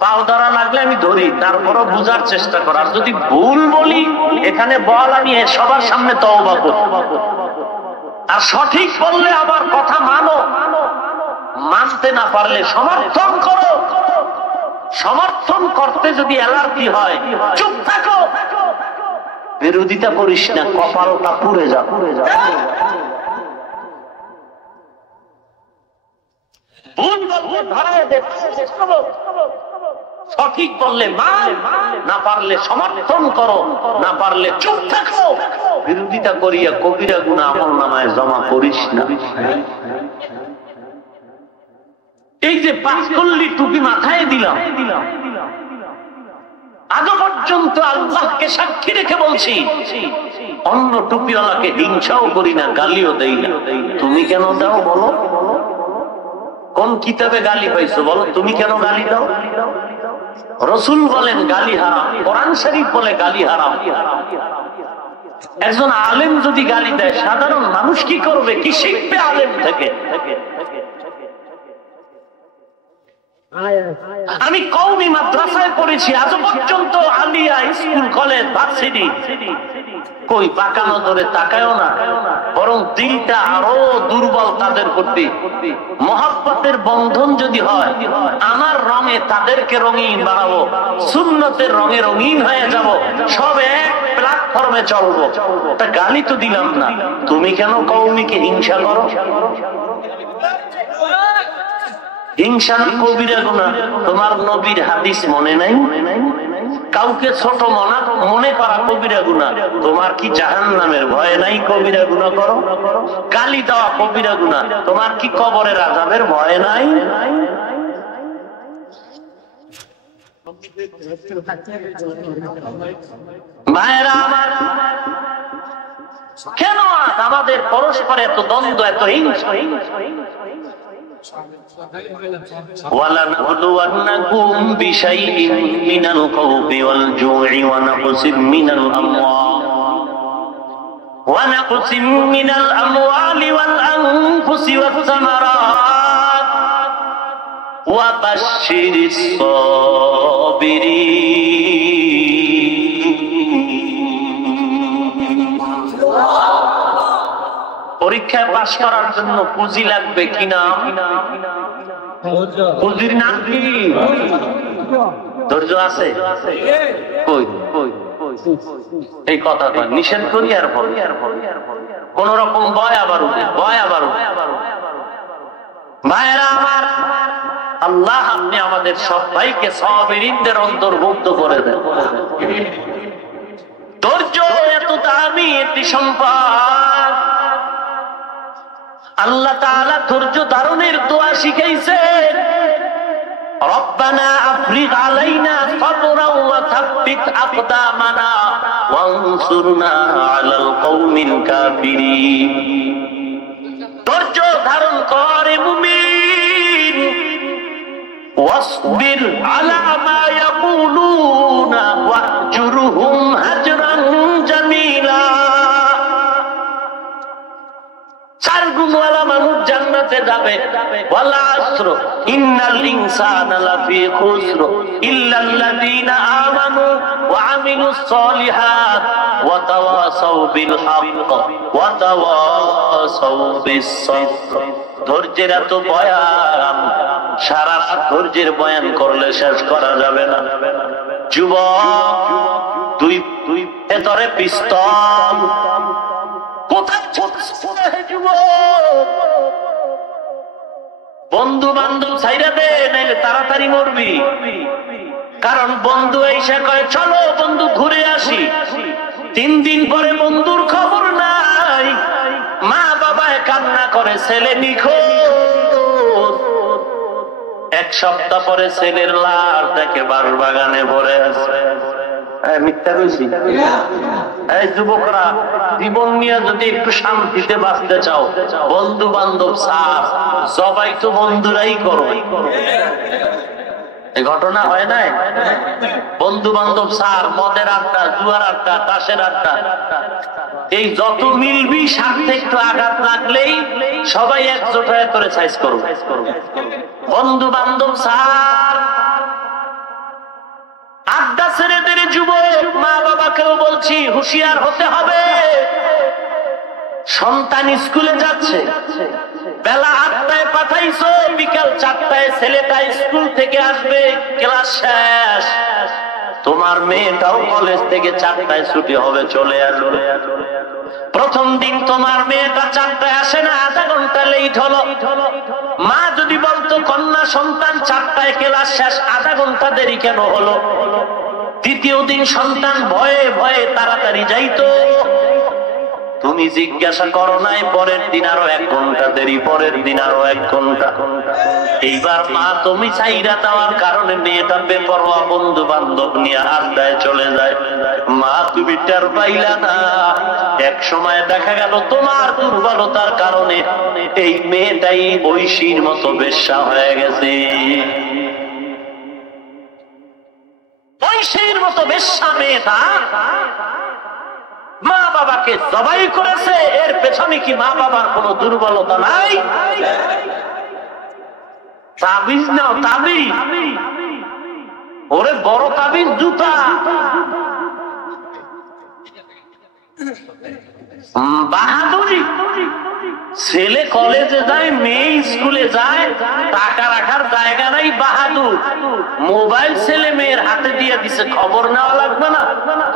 পাও ধরা লাগলে আমি ধরি, তারপরও বুঝার চেষ্টা কর। আর যদি ভুল বলি এখানে বল, আমি সবার সামনে তওবা করব। আর সঠিক বললে আবার কথা মানো, মানতে না পারলে সমর্থন করো। সমর্থন করতে যদি অ্যালার্জি হয় চুপ থাকো, বিরোধিতা করিস না, কপালটা পুড়ে যা। ভুল বললে ধরায় দে, সঠিক বললে মান, না পারলে সমর্থন করো, না পারলে চুপ থাকো। বিরোধিতা করিয়া কবিরা গুনাহ আমলনামায় জমা করিস না। এই যে পাঁচ কল্লি টুপি মাথায় দিলাম, আজও পর্যন্ত আল্লাহকে সাক্ষী রেখে বলছি, অন্য টুপিওয়ালাকে হিংসাও করি না, গালিও দেই না। তুমি কেন দাও বলো? কোন কিতাবে গালি পাইছো বলো? তুমি কেন গালি দাও? রাসূল বলেন গালি হারাম, কোরআন শরীফ বলে গালি হারাম। একজন আলেম যদি গালি দেয়, সাধারণ মানুষ কি করবে? কি শিখবে আলেম থেকে? আমি কওমি মাদ্রাসায় পড়েছি, আজ পর্যন্ত আলিয়া স্কুল, কলেজ, ভার্সিটি কই পাকা নজরে তাকায়ও না, বরং দিলটা আরো দুর্বল তাদের প্রতি। মহব্বতের বন্ধন যদি হয়, আমার রঙে তাদেরকে রঙিন বানাবো, সুন্নতের রঙে রঙিন হয়ে যাব, সব এক প্ল্যাটফর্মে চলবো। তা গালি তো দিলাম না, তুমি কেন কওমিকে হিংসা করো? হিংসা কবিরা গুনাহ। তোমার নবীর হাদিস মনে নাই? কাউকে ছোট মনে করা কবিরা গুনাহ। তোমার কি জাহান্নামের ভয় নাই? কবিরা গুনাহ করো। গালি দেওয়া কবিরা গুনাহ। তোমার কি কবরের আযাবের ভয় নাই? ভাইরা আমার, কেন আমাদের পরস্পর এত দ্বন্দ্ব, এত হিংসা? وَلَنَبْلُوَنَّكُمْ بِشَيْءٍ مِّنَ الْخَوْفِ وَالْجُوعِ وَنَقْصٍ مِّنَ الْأَمْوَالِ وَالْأَنفُسِ وَالثَّمَرَاتِ وَبَشِّرِ الصَّابِرِينَ। পরীক্ষায় পাশ করার জন্য পুঁজি লাগবে কিনা? পুঁজির নাম কি? ধৈর্য আছে? কই এই কথা নিষেধ করি আর বলি, কোন রকম ভয় আবার উঠে, ভয় আবার উঠে। ভাইরা আমার, আল্লাহ আপনি আমাদের সবাইকে সাবিরিনদের অন্তর্ভুক্ত করে দেন। ধৈর্য এত দামি একটি সম্পদ। আল্লাহ তাআলা ধৈর্য ধারণের দোয়া শিখাইছেন, রব্বানা আফরিগ আলাইনা সাবরান ওয়া থাব্বিত আকদামানা ওয়ানসুরনা আলাল কওমিল কাফিরিন। ধৈর্য ধারণ করে মুমিন, ওয়াসবির আলা মা ইয়াকুলুনা ওয়াহজুরহুম হাজরান জামিলা। চার গুণওয়ালা মানুষ জান্নাতে যাবে। ওয়ালা আসর ইন্নাল ইনসানা লাফি খুসর ইল্লাল্লাযীনা আমানু ওয়া আমিলুস সলিহাত ওয়া তাওয়াসাউ বিল হক ওয়া তাওয়াসাউ বিস সাবর। ধৈর্যের এত বয়ান, সারা রাত ধৈর্যের বয়ান করলে শেষ করা যাবে না। যুবক, দুই ভেতরে পিস্তল, কোথায় যুবক? বন্ধু বান্ধব ছাইরা দে, নাইলে তাড়াতাড়ি মরবি। কারণ বন্ধু এসে কয় চলো বন্ধু ঘুরে আসি, 3 দিন পরে বন্ধুর খবর নাই, মা বাবায় কান্না করে ছেলে নিখোঁজ। 1 সপ্তাহ পরে ছেলের লাশ দেখে বাড়ির বাগানে ভরে আছে। মিথ্যা কইছি? এই যুবকরা, জীবন নিয়ে যদি একটু শান্তিতে বাঁচতে চাও, বন্ধু বান্ধব ছাড়, সবাই তো বন্ধুরাই করো। এই ঘটনা হয় নাই? বন্ধু বান্ধব ছাড়, মদের আড্ডা, জুয়ার আড্ডা, তাসের আড্ডা, এই যত মিলবি সাথে একটু আঘাত লাগলেই সবাই একজোট হয়ে তোরে সাইজ করবে। বন্ধু বান্ধব ছাড়, আড্ডা ছেড়ে দে যুবক। মা বাবাকেও বলছি হুঁশিয়ার হতে হবে। সন্তান স্কুলে যাচ্ছে, বেলা 8টায় পাঠাইছো, বিকাল 4টায় ছেলেটা স্কুল থেকে আসবে, ক্লাস শেষ। তোমার মেয়েটাও কলেজ থেকে 4টায় ছুটি হবে, চলে আসবে। প্রথম দিন তোমার মেয়েটা 4টায় আসে না, আধা ঘন্টা লেট হলো। মা যদি বলতো কন্যা সন্তান 4টায় ক্লাস শেষ, আধা ঘন্টা দেরি কেন হলো? দ্বিতীয় দিন সন্তান ভয়ে ভয়ে তাড়াতাড়ি যাইতো, তুমি জিজ্ঞাসা করো নাই। পরের দিন আরো 1 ঘন্টা দেরি, পরের দিন আরো 1 ঘন্টা। এইবার মা তুমি চাইরা দেওয়ার কারণে মেয়েটা বেপরোয়া বন্ধু বান্ধব নিয়ে আড্ডায় চলে যায়। মা তুমি টের পাইলা না, এক সময় দেখা গেল তোমার দুর্বলতার কারণে এই মেয়েটাই ঐশীর মতো বেশ্যা হয়ে গেছে। ঐশীর মতো বেশ্যা মেয়েটা মা বাবাকে জবাই করেছে। এর পেছনে কি মা বাবার কোনো দুর্বলতা নাই? তাবিজ নাও, তাবিজ, ওরে বড় তাবিজ, জুতা, বাহাদুরি। ছেলে কলেজে যায়, মেয়ে স্কুলে যায়, টাকা রাখার জায়গা নাই, বাহাদুর। মোবাইল ছেলে মেয়ের হাতে দিয়ে দিছে, খবর নেওয়া লাগবে না।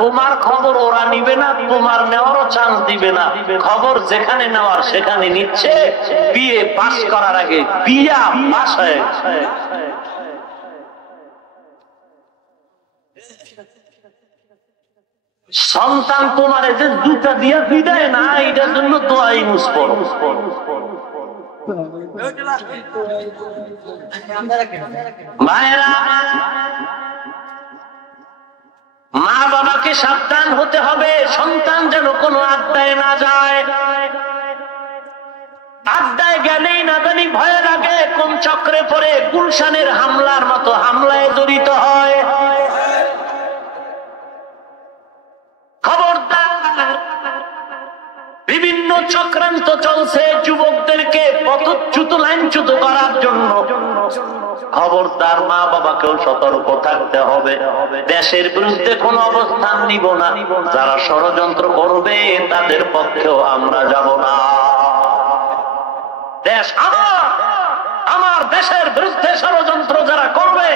তোমার খবর ওরা নিবে না, তোমার নেওয়ারও চান্স দিবে না। খবর যেখানে নেওয়ার সেখানে নিচ্ছে। বিয়ে পাস করার আগে বিয়া পাস হয়ে সন্তান তোমার যে জুতা দিয়া বিদায় না, এটার জন্য দোয়াই মুসপর। মা বাবাকে সাবধান হতে হবে, সন্তান যেন কোনো আড্ডায় না যায়। আড্ডায় গেলেই না জানি ভয় লাগে কোন চক্রে পড়ে গুলশানের হামলার মতো হামলায় জড়িত হয়। বিভিন্ন চক্রান্ত চলছে যুবকদেরকে পথচ্যুত লাইনচ্যুত করার জন্য। খবরদার, মা বাবাকেও সতর্ক থাকতে হবে। দেশের বিরুদ্ধে কোন অবস্থান নিব না, যারা ষড়যন্ত্র করবে তাদের পক্ষেও আমরা যাব না। দেশ আমার দেশের বিরুদ্ধে ষড়যন্ত্র যারা করবে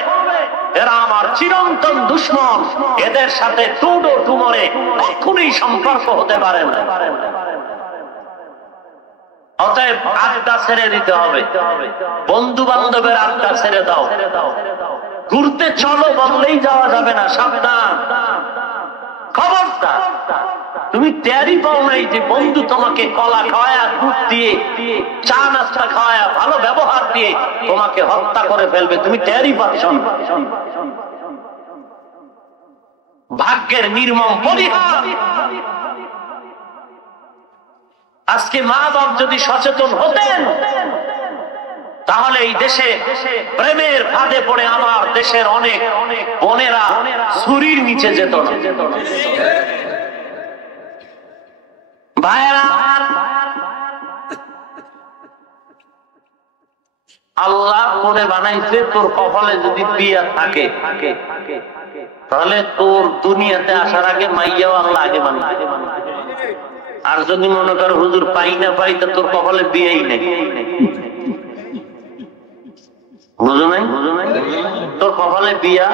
এরা আমার চিরন্তন দুশমন। এদের সাথে টুডো টুমরে কখনোই সম্পর্ক হতে পারে না। অতএব আড্ডা ছেড়ে দিতে হবে, বন্ধু বান্ধবের আড্ডা ছেড়ে দাও। ঘুরতে চলো বললেই যাওয়া যাবে না, সাবধান। খবরদার, তুমি টেরই পাও নাই যে বন্ধু তোমাকে কলা খাওয়ায়া, দুধ দিয়ে, চা নাস্তা খাওয়ায়া, ভালো ব্যবহার দিয়ে তোমাকে হত্যা করে ফেলবে, তুমি টেরই পাচ্ছ না। ভাগ্যের নির্মম পরিহার। আজকে মা বাপ যদি সচেতন হতেন তাহলে এই দেশে প্রেমের ফাঁদে পড়ে আমার দেশের অনেক বোনেরা ছুরির নিচে যেত না। ভাইরা, আল্লাহ মনে বানাইছে তোর কপালে যদি বিয়া থাকে তাহলে তোর দুনিয়াতে আসার আগে মাইয়াও আল্লাহ আগে বানাইছে। আর যদি মনে কর হুজুর পাই না পাই তা তোর কপালে বিয়েই নেই, বুঝো নাই? তোর কপালে বিয়া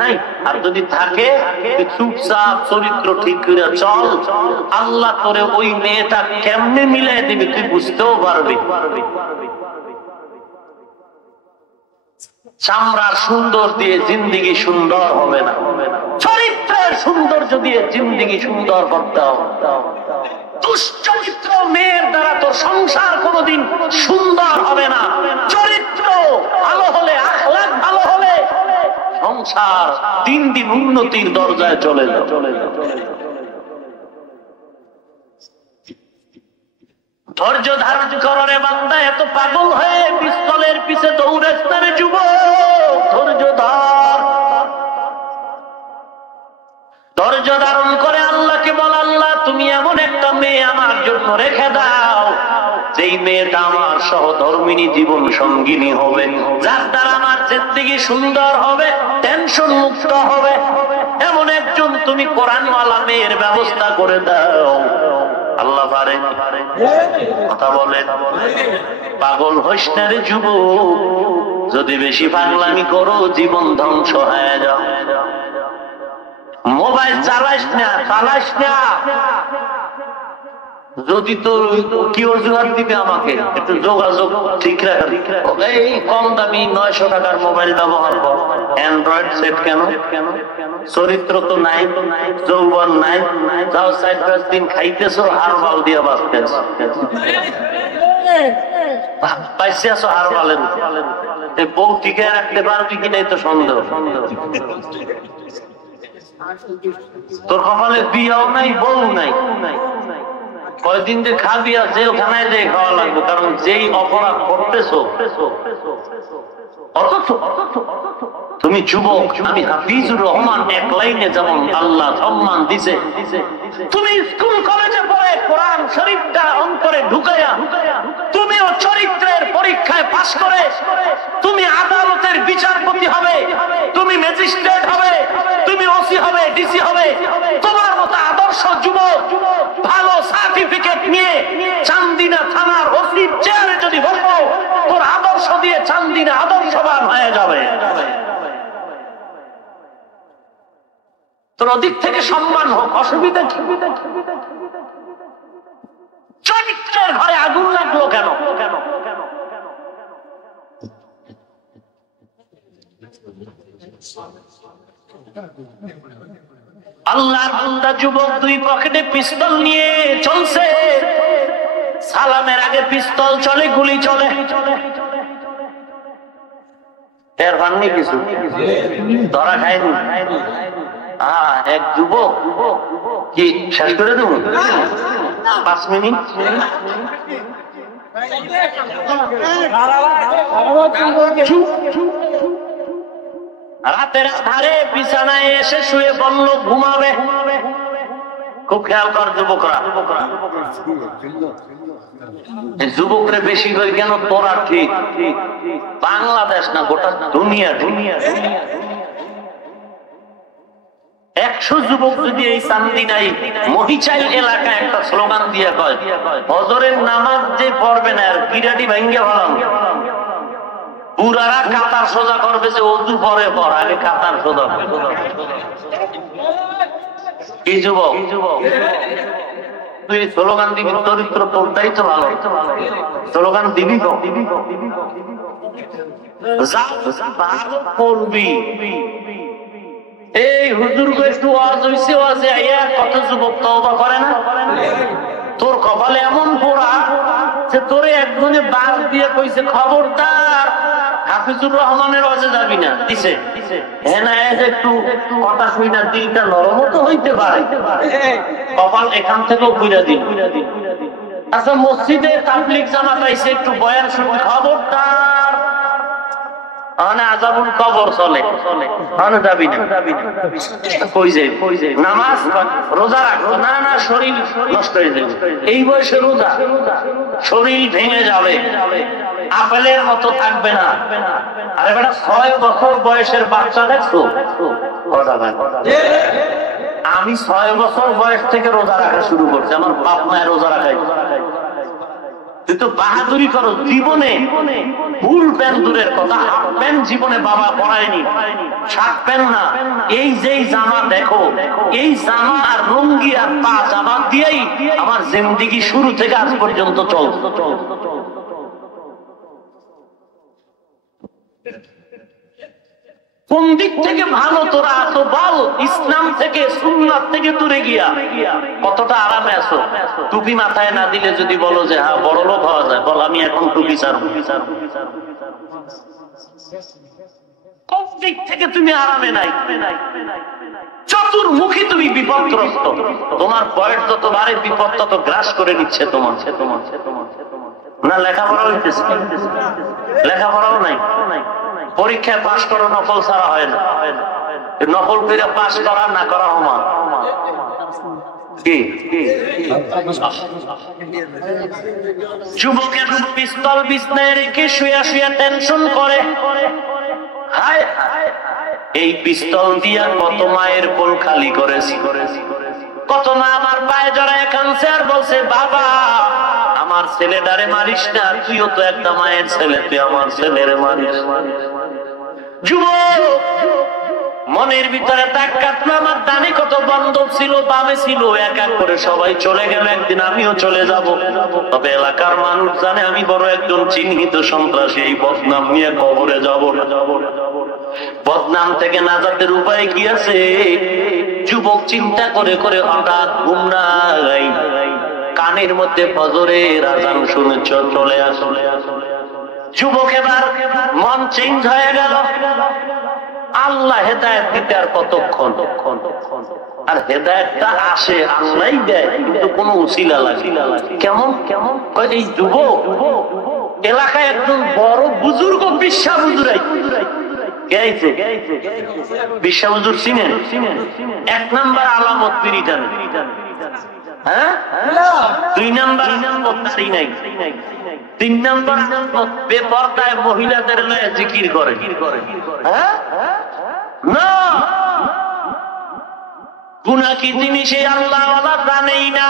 নাই। আর যদি থাকে চুপচাপ চরিত্র ঠিক করে চল, আল্লাহ তোরে ওই মেয়েটা কেমনে মিলাই দিবি তুই বুঝতেও পারবি। চামড়ার সুন্দর দিয়ে জিন্দিগি সুন্দর হবে না, চরিত্রের সৌন্দর্য দিয়ে জিন্দিগি সুন্দর করতে হবে। দুশ্চরিত্র মেয়ের দ্বারা তোর সংসার কোনোদিন সুন্দর হবে না। চরিত্র ভালো হলে, আখলাক ভালো হলে সংসার দিন দিন উন্নতির দরজায় চলে যাবে। ধৈর্য ধারণ করে বান্দা, এত পাগল হয়ে পিস্তলের পিছে দৌড়াস না রে যুবক। ধৈর্য ধর, ধৈর্য ধারণ করে আল্লাহকে বল, আল্লাহ তুমি এমন একটা মেয়ে আমার জন্য রেখে দাও যেই মেয়েটা আমার সহধর্মিনী জীবন সঙ্গিনী হবে, যার দ্বারা আমার জিন্দেগি সুন্দর হবে, টেনশন মুক্ত হবে। এমন একজন তুমি কোরআনওয়ালা মেয়ের ব্যবস্থা করে দাও। আল্লাহ পারে, কথা বলে। পাগল হইস না রে যুবক, যদি বেশি পাগলামি করো জীবন ধ্বংস হয়ে যাও। মোবাইল চালাইস না, চালাইস না। যদি তোর কি অজুহাত দিবে আমাকে, একটু যোগাযোগ ঠিক রাখা। এই কম দামি 900 টাকার মোবাইল ব্যবহার কর। অ্যান্ড্রয়েড সেট কেন? চরিত্র তো নাই, যৌবন নাই, যাও 4-5 দিন খাইতেছো, হারবাল দিয়ে বাঁচতেছ, পাইছে আছো হারবালের। বউ টিকে রাখতে পারবি কিনা তো সন্দেহ। তোর কপালে বিয়াও নাই, বউ নাই, কয়দিন যে খাবি আর জেলখানায় যে খাওয়া লাগবে, কারণ যেই অপরাধ করতেছো। অথচ তুমি যুবক, আমি হাফিজুর রহমান এক লাইনে যেমন আল্লাহ সম্মান দিছে, তুমি স্কুল কলেজে পড়ে কোরআন শরীফটা অন্তরে ঢুকাইয়া তুমিও চরিত্রের পরীক্ষায় পাস করে তুমি আদালতের বিচারপতি হবে, তুমি ম্যাজিস্ট্রেট হবে, তুমি ওসি হবে, ডিসি হবে। তোমার মতো আদর্শ যুবক ভালো সার্টিফিকেট নিয়ে চান্দিনা থানার ওসির চেয়ারে যদি বসো, তোর আদর্শ দিয়ে চান্দিনা আদর্শবান হয়ে যাবে। তোর ওদিক থেকে সম্মান হোক, অসুবিধা কি? চরিত্রের ঘরে আগুন লাগলো কেন? আল্লাহর বান্দা যুবক 2 পকেটে পিস্তল নিয়ে চলছে। সালামের আগে পিস্তল চলে, গুলি চলে। এর ভান্নি কিছু ধরা খায়নি। এক যুবক কি শেষ করে দেব 5 মিনিট? রাতের ধারে বিছানায় এসে শুয়ে বলল ঘুমাবে। খুব খেয়াল কর যুবকরা, যুবকরা বেশি করে কেন? তোরা ঠিক, বাংলাদেশ না গোটা দুনিয়া। 100 যুবক যদি এই চান্দিনাই মহিচাইল এলাকায় একটা স্লোগান দিয়ে কয় ফজরের নামাজ যে পড়বে না আর বিরাটি ভাঙ্গে ভালাম, পুরারা কাতার সোজা করবে যে অজু পরে পর আগে কাতার সোজা। এই যুবক তুই স্লোগান দিবি, চরিত্র তোরটাই তো ভালো, স্লোগান দিবি তো করবি। এই হুজুর একটু ওয়াজ হইছে, ওয়াজে আইয়া কত যুবক তওবা করে না? তোর কপালে এমন পোড়া যে তোরে একজনে বাস দিয়ে কইছে খবরদার হাফিজুর রহমানের ওয়াজে যাবি না। দিছে হ্যাঁ না, একটু কথা শুই না, দিলটা নরম তো হইতে পারে, কপাল এখান থেকেও ঘুরে দিন। আচ্ছা মসজিদে তাবলীগ জামাত আইছে, একটু বয়ান শুনি, খবরদার আযাবুল কবর চলে, যাবি না। কই যাই নামাজ রোজা রাখো না, না শরীর নষ্ট হয়ে যাবে, এই বয়সে রোজা শরীর ভেঙে যাবে, আপেলের মতো থাকবে না। আরে বেটা 6 বছর বয়সের বাচ্চা দেখছো? আমি 6 বছর বয়স থেকে রোজা রাখা শুরু করছি, আমার বাপ মায়ের রোজা রাখাই। তুই তো বাহাদুরি করো, জীবনে ফুল প্যান্ট দূরের কথা, হাফ প্যান্ট জীবনে বাবা পরায়নি, শার্ট প্যান্ট না। এই যে জামা দেখো, এই জামা আর লুঙ্গি আর পা জামা দিয়েই আমার জিন্দেগি শুরু থেকে আজ পর্যন্ত চলছে। কোন দিক থেকে ভালো তোরা আছো বল? ইসলাম থেকে সুন্নাত থেকে দূরে গিয়া কতটা আরামে আছো? টুপি মাথায় না দিলে যদি বলো যে হ্যাঁ বড় লোক হওয়া যায়, বল আমি এখন টুপি ছাড়ব। কোন দিক থেকে তুমি আরামে নাই? চতুর্মুখী তুমি বিপদগ্রস্ত। তোমার বয়স যত বাড়ে বিপদ তত গ্রাস করে নিচ্ছে তোমার। না লেখাপড়া হইতেছে, লেখাপড়াও নাই। পরীক্ষায় পাশ করো, নকল ছাড়া হয় না। নকল করে পাশ করা না করা সমান। যুবকের পিস্তল বিছনায় রেখে শুয়া শুয়া টেনশন করে, হায় এই পিস্তল দিয়া কত মায়ের কোল খালি করেছি, কত মা আমার পায়ে জড়ায় কাঁদছে আর বলছে বাবা আমার ছেলেটারে মারিস না, তুইও তো একটা মায়ের ছেলে, তুই আমার ছেলেরে মারিস। যুবক মনের ভিতরে তাক কাটলো, আমার ডানে কত বান্ধব ছিল, বামে ছিল, এক এক করে সবাই চলে গেল, একদিন আমিও চলে যাব। তবে এলাকার মানুষ জানে আমি বড় একজন চিহ্নিত সন্ত্রাসী, এই বদনাম নিয়ে কবরে যাব না। বদনাম থেকে নাজাতের উপায় কি আছে? যুবক চিন্তা করে করে হঠাৎ গুমরাই কানের মধ্যে ফজরের আযান শুনে চলে আসলে। যুবক এবার মন চেঞ্জ হয়ে গেল। আল্লাহ হেদায়েত দিতে আর কতক্ষণ? আর হেদায়েতটা আসে আল্লাহই দেয়, কিন্তু কোনো উসিলা লাগে। কেমন কেমন এই যুবক এলাকায় একজন বড় বুজুর্গ বিশ্বা হুজুরাই বিশ্বা হুজুর চিনেন? 1 নাম্বার আলামত বিড়ি টানে, হ্যাঁ 2 নাম্বার দাড়ি নাই, 3 নাম্বার বেপরদায় মহিলাদের লয়ে জিকির করে, হ্যাঁ না গুনাহ কি জিনিস আল্লাহ ওয়ালা জানেই না।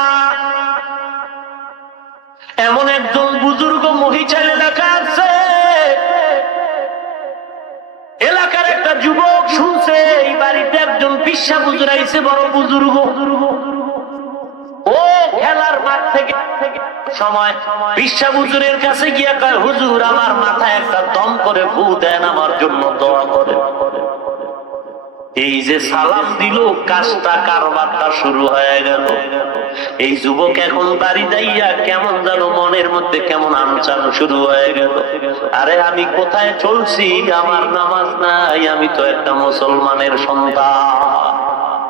এমন একজন বুজুর্গ মহিচার এলাকা আছে, এলাকার একটা যুবক শুনছে এই বাড়িতে একজন বিশ্বা হুজুর আইছে, বড় বুজুর্গ। ও খেলার মাঠ থেকে সময় বিশ্বা হুজুরের কাছে গিয়ে কয় হুজুর আমার মাথায় একটা দম করে ফু দেন, আমার জন্য দোয়া করে। এই যে সালাম দিল, কাজটা কারবারটা শুরু হয়ে গেল। এই যুবক এখন বাড়ি যাইয়া কেমন যেন মনের মধ্যে কেমন আনচান শুরু হয়ে গেল। আরে আমি কোথায় চলছি? আমার নামাজ নাই, আমি তো একটা মুসলমানের সন্তান।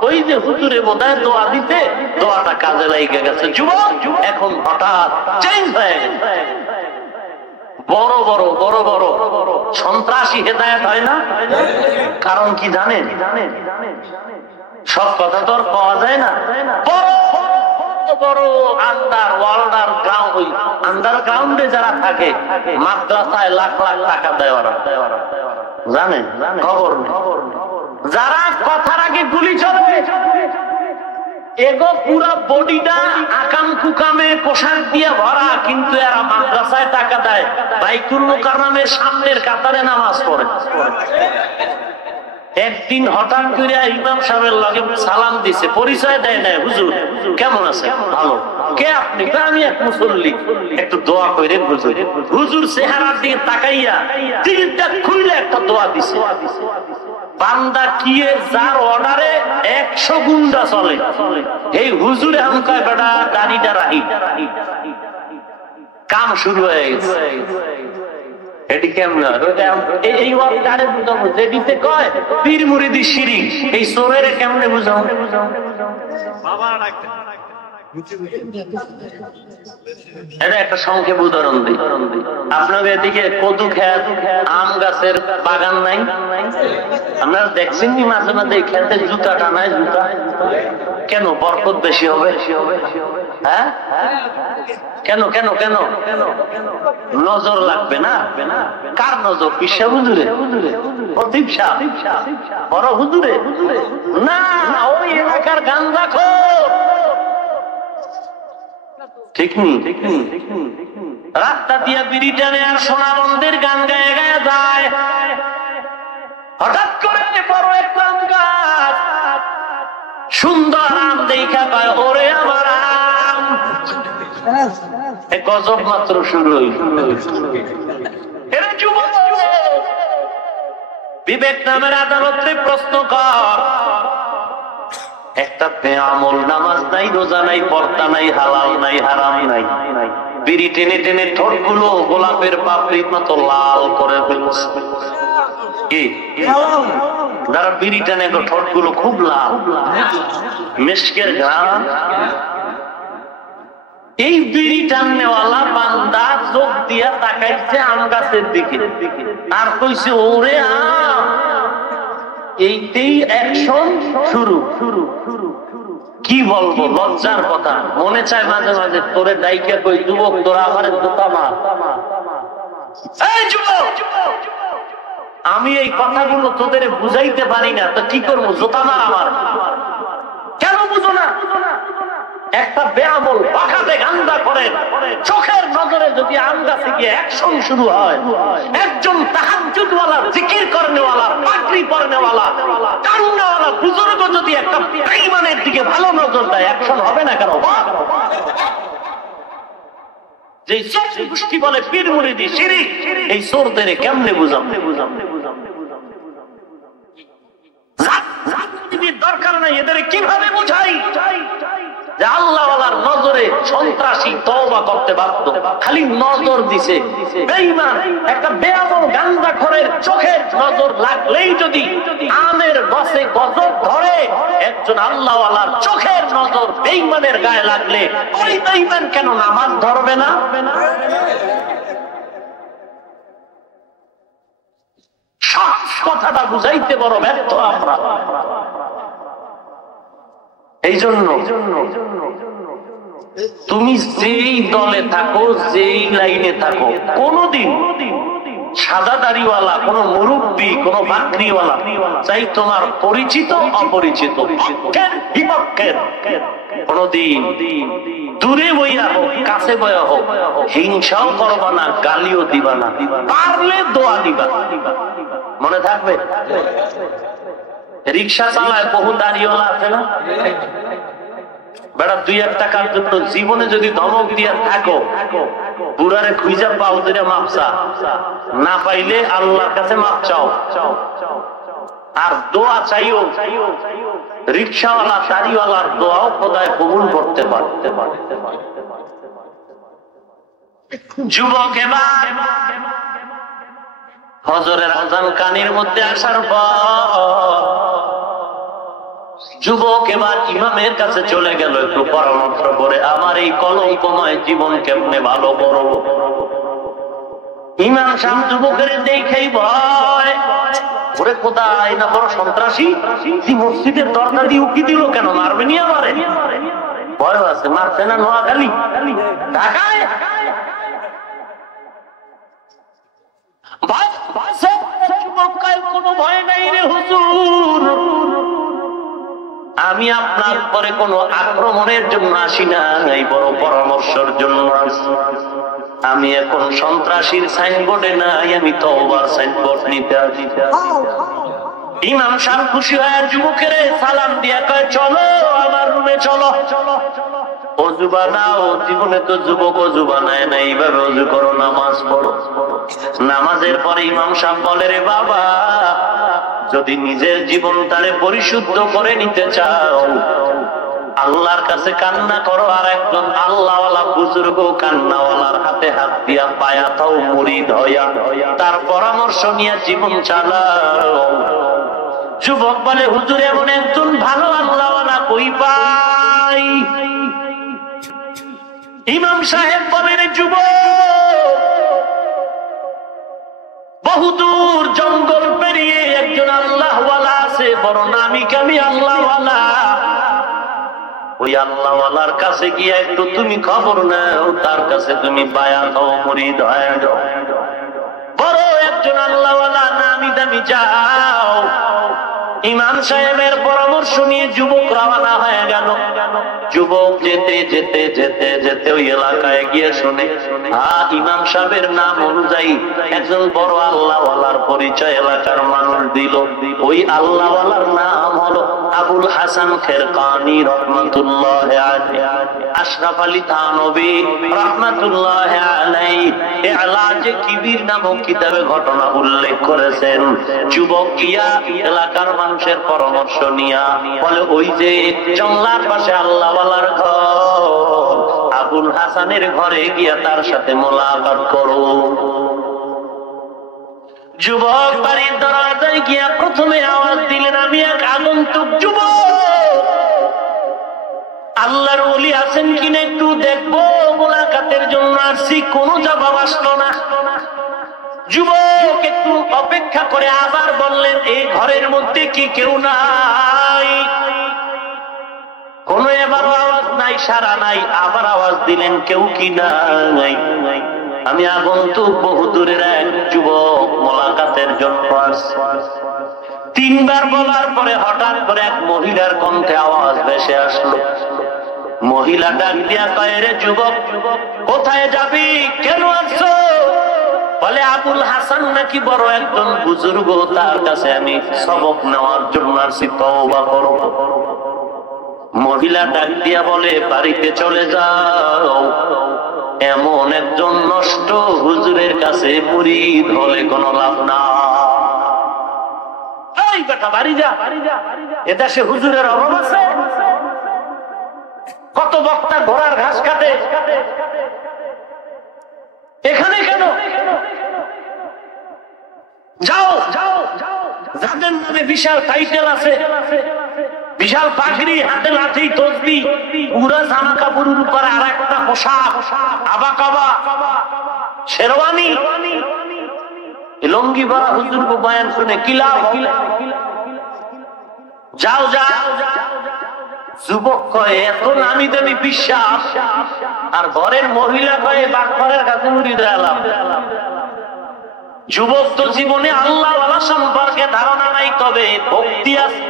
ওই যে হুজুরে বোধহয় দোয়া দিতে, দোয়াটা কাজে লাগে গেছে। যুবক এখন হঠাৎ চেঞ্জ হয়ে গেছে। বড় বড় বড় বড় সন্ত্রাসী হেদায়েত হয় না? কারণ কি জানেন? সব কথা তো আর পাওয়া যায় না। বড় আন্ডার ওয়ার্ল্ডার গ্রাউন্ড, আন্ডার গ্রাউন্ডে যারা থাকে মাদ্রাসায় লাখ লাখ টাকা দেয় ওরা, জানেন? খবর নেই। যারা কথার আগে গুলি চলে এগো পুরা বডিটা আকাম কুকামে পোশাক দিয়ে ভরা, কিন্তু এরা মাদ্রাসায় টাকা দেয়, বাইতুল মুকাররমের সামনের কাতারে নামাজ পড়ে। একদিন হঠাৎ করে ইমাম সাহেবের লগে সালাম দিছে, পরিচয় দেয় নাই, হুজুর কেমন আছে? ভালো। কে আপনি? আমি এক মুসল্লি, একটু দোয়া করেন হুজুর। হুজুর চেহারার দিকে তাকাইয়া দিলটা খুলে একটা দোয়া দিছে। বান্দা কি যার অর্ডারে 100 গুন্ডা চলে, এই হুজুরে আমকায় বেটা দাড়িটা রাহি, কাম শুরু হয়ে গেছে। এটি কেমন এই অর্ডারে বুঝাবো যেটিতে কয় পীর মুরিদি শিরিক, এই চোরের কেমনে বুঝাবো? বাবা ডাকতে এটা একটা সংক্ষেপ উদাহরণ দিই। আপনাদের এদিকে কদু খেত, আম গাছের বাগান নাই? আপনারা দেখছেন কি মাঝে মাঝে খেতে জুতা টানায়? জুতা কেন? বরকত বেশি হবে। হ্যাঁ কেন কেন কেন? নজর লাগবে না? কার নজর? পিসা হুজুরে? প্রদীপ সাহ বড় হুজুরে? না, ওই এলাকার গাঞ্জাখোর। ঠিক নি? রাস্তা দিয়া বিড়ি টানে আর সোনাবন্দের গান গায়ে গায়ে যায়। হঠাৎ করে বড় একটা আম গাছ, সুন্দর আম দেখা পায়, ওরে আমার আম। গজব মাত্র শুরু হইল। বিবেক নামের আদালতে প্রশ্ন কর, একটা বেআমল, নামাজ নাই, রোজা নাই, পর্দা নাই, হালাল নাই, হারাম নাই, বিড়ি টেনে টেনে ঠোঁটগুলো গোলাপের পাপড়ির মতো লাল করে ফেলছে। কি যারা বিড়ি টেনে ঠোঁটগুলো খুব লাল, মেশকের ঘ্রাণ। এই বিড়ি টাননেওয়ালা বান্দা চোখ দিয়া তাকাইছে আম গাছের দিকে আর কইছে ওরে আম। এইটাই অ্যাকশন শুরু। কি বলবো, লজ্জার কথা। মনে চায় মাঝে মাঝে তোরে ডাইকে কই, যুবক তোরা আমার জুতা মার। এই যুবক, আমি এই কথাগুলো তোদের বুঝাইতে পারি না, তো কি করবো? জুতা মার আমার। কেন বুঝো না? একটা বেআমল বাঁকাতে গান্দা করেন, চোখের নজরে যদি আম গাছে গিয়ে অ্যাকশন শুরু হয়, একজন তাহাজ্জুদওয়ালা, জিকির করনেওয়ালা, পাগড়ি পরনেওয়ালা, কান্নাওয়ালা বুজুর্গ যদি একটা বেঈমানের দিকে ভালো নজর দেয়, অ্যাকশন হবে না কেন? যে গোষ্ঠী বলে পীর মুরিদি শিরিক, এই চোরদের কেমনে বুঝাম? দরকার নাই, এদের কিভাবে বুঝাই যে আল্লাহওয়ালার নজরে সন্ত্রাসী তওবা করতে বাধ্য? খালি নজর দিছে বেঈমান, একটা বেয়ামল গাঞ্জাখোরের চোখের নজর লাগলেই যদি আমের গাছে গজব ধরে, একজন আল্লাহওয়ালার চোখের নজর বেঈমানের গায়ে লাগলে ওই বেঈমান কেন নামাজ ধরবে না? কথাটা বুঝাইতে বড় ব্যর্থ আমরা। এই জন্য তুমি যেই দলে থাকো, যেই লাইনে থাকো, কোনদিন সাদা দাড়িওয়ালা, কোন মুরব্বী, কোন বাকরিওয়ালা, চাই তোমার পরিচিত অপরিচিত, বিপক্ষের, কোনদিন দূরে বইয়া হোক, কাছে বইয়া হোক, হিংসাও করবা না, গালিও দিবা না, পারলে দোয়া দিবা। মনে থাকবে? রিক্সা চালায় বহু দাঁড়িয়েওয়ালা আছে না? বেড়া 2-1 টাকার জন্য জীবনে যদি ধমক দিয়া থাকো, বুড়ারে খুঁজা পাও ধরে মাপসা, না পাইলে আল্লাহর কাছে মাপ চাও, আর দোয়া চাইও। রিক্সাওয়ালা, দাড়িওয়ালার দোয়াও খোদায় কবুল করতে পারতে পারে। যুবক এবার ফজরের আযান কানের মধ্যে আসার পর যুবক এবার ইমামের কাছে চলে গেল, একটু পরামর্শ করে আমার এই কলঙ্কময় জীবন কেমনে ভালো করব। ইমাম সাহেব যুবকের দেখেই ভয়, ওরে কোথায় না বড় সন্ত্রাসী, মসজিদের দরজা দিয়ে উকি দিল কেন? মারবে নি আমারে? ভয় আছে, মারছে না নোয়াখালী, ঢাকায়। যুবক কয় কোনো ভয় নাই রে হুজুর, আমি আপনার পরে কোনো আক্রমণের জন্য আসি না, এই বড় পরামর্শের জন্য আসি। আমি এখন সন্ত্রাসীর সাইনবোর্ডে নাই, আমি তওবার সাইনবোর্ড নিতে আসি। ইমাম সাহেব খুশি হয়ে যুবকের সালাম দিয়া কয় চলো আমার রুমে চলো। অজু বানাও, জীবনে তো যুবক অজু বানায় না, এইভাবে অজু করো, নামাজ পড়ো। নামাজের পরে ইমাম সাহেব বলে রে বাবা, যদি নিজের জীবনটারে পরিশুদ্ধ করে নিতে চাও, আল্লাহর কাছে কান্না করো, আর একজন আল্লাহওয়ালা বুজুর্গ কান্নাওয়ালার হাতে হাত দিয়া পায়া থাও, মুরিদ হইয়া তার পরামর্শ নিয়ে জীবন চালাও। যুবক বলে হুজুর এমন একজন ভালো আল্লাহওয়ালা কই পাই? ইমাম সাহেব বলেন যুবক, বহুদূর জঙ্গল পেরিয়ে একজন আল্লাহওয়ালা আছে, বড় নামি কামি আল্লাহওয়ালা। ওই আল্লাহওয়ালার কাছে গিয়ে একটু তুমি খবর নাও, তার কাছে তুমি বায়াত হও, মুরিদ হয়ে যাও। বড় একজন আল্লাহওয়ালা নামি দামি যাও। ইমাম সাহেবের পরামর্শ নিয়ে যুবক রওনা হয়ে গেল। যুবক যেতে যেতে যেতে যেতে ওই এলাকায় গিয়ে শুনে ইমাম সাহেবের নাম অনুযায়ী একজন বড় আল্লাহওয়ালার পরিচয় এলাকার মানুষ দিল। ওই আল্লাহওয়ালার নাম হলো আবুল হাসান খেরকানি রহমাতুল্লাহ আলাইহি। আশরাফ আলী থানভী রহমাতুল্লাহ আলাইহি ইলাজে কিবির নামক কিতাবে ঘটনা উল্লেখ করেছেন। যুবক গিয়া এলাকার মানুষের পরামর্শ নিয়া বলে ওই যে জঙ্গলার পাশে আল্লাহওয়ালার ঘর, আবুল হাসানের ঘরে গিয়া তার সাথে মোলাকাত করো। যুবক বাড়ির দরজায় গিয়া প্রথমে আওয়াজ দিলেন, আমি এক আগন্তুক যুবক, আল্লাহর ওলি আছেন কিনা একটু দেখবো, মোলাকাতের জন্য আসছি। কোনো জবাব আসলো না। যুবক একটু অপেক্ষা করে আবার বললেন, এই ঘরের মধ্যে কি কেউ নাই? কোন এবার আওয়াজ নাই, সারা নাই। আবার আওয়াজ দিলেন, কেউ কি নাই? আমি আগন্তুক, বহু দূরের এক যুবক, মোলাকাতের জন্য আসছি। তিনবার বলার পরে হঠাৎ করে এক মহিলার কণ্ঠে আওয়াজ ভেসে আসলো। মহিলা ডাক দিয়া কয়, রে যুবক, কোথায় যাবি, কেন আসছো? বলে আবুল হাসান নাকি বড় একজন বুজুর্গ, তার কাছে আমি সবক নেওয়ার জন্য আসছি, তওবা করো। মহিলা ডাক দিয়া বলে, বাড়িতে চলে যাও, এমন একজন নষ্ট হুজুরের কাছে মুরিদ হলে কোনো লাভ না। এই বেটা বাড়ি যা, এদেশে হুজুরের অভাব আছে? কত বক্তা ঘোড়ার ঘাস কাটে, এখানে কেন? যাও, যাদের নামে বিশাল টাইটেল আছে, বিশাল পাখরি, হাতে লাঠি, তসবি, পুরা জামা কাপড়ের উপর আর একটা পোশাক, আবাকাবা, শেরওয়ানি, লঙ্গি পরা হুজুর বয়ান শুনে কি লাভ? যাও যাও। যুবক কয়, এত নামি দামি বিশ্বাস, আর ঘরের মহিলা কয় বাঘরের কাছে মুরিদ এলাম। যুবক তো জীবনে আল্লাহওয়ালা সম্পর্কে ধারণা নাই, তবে ভক্তি আছে।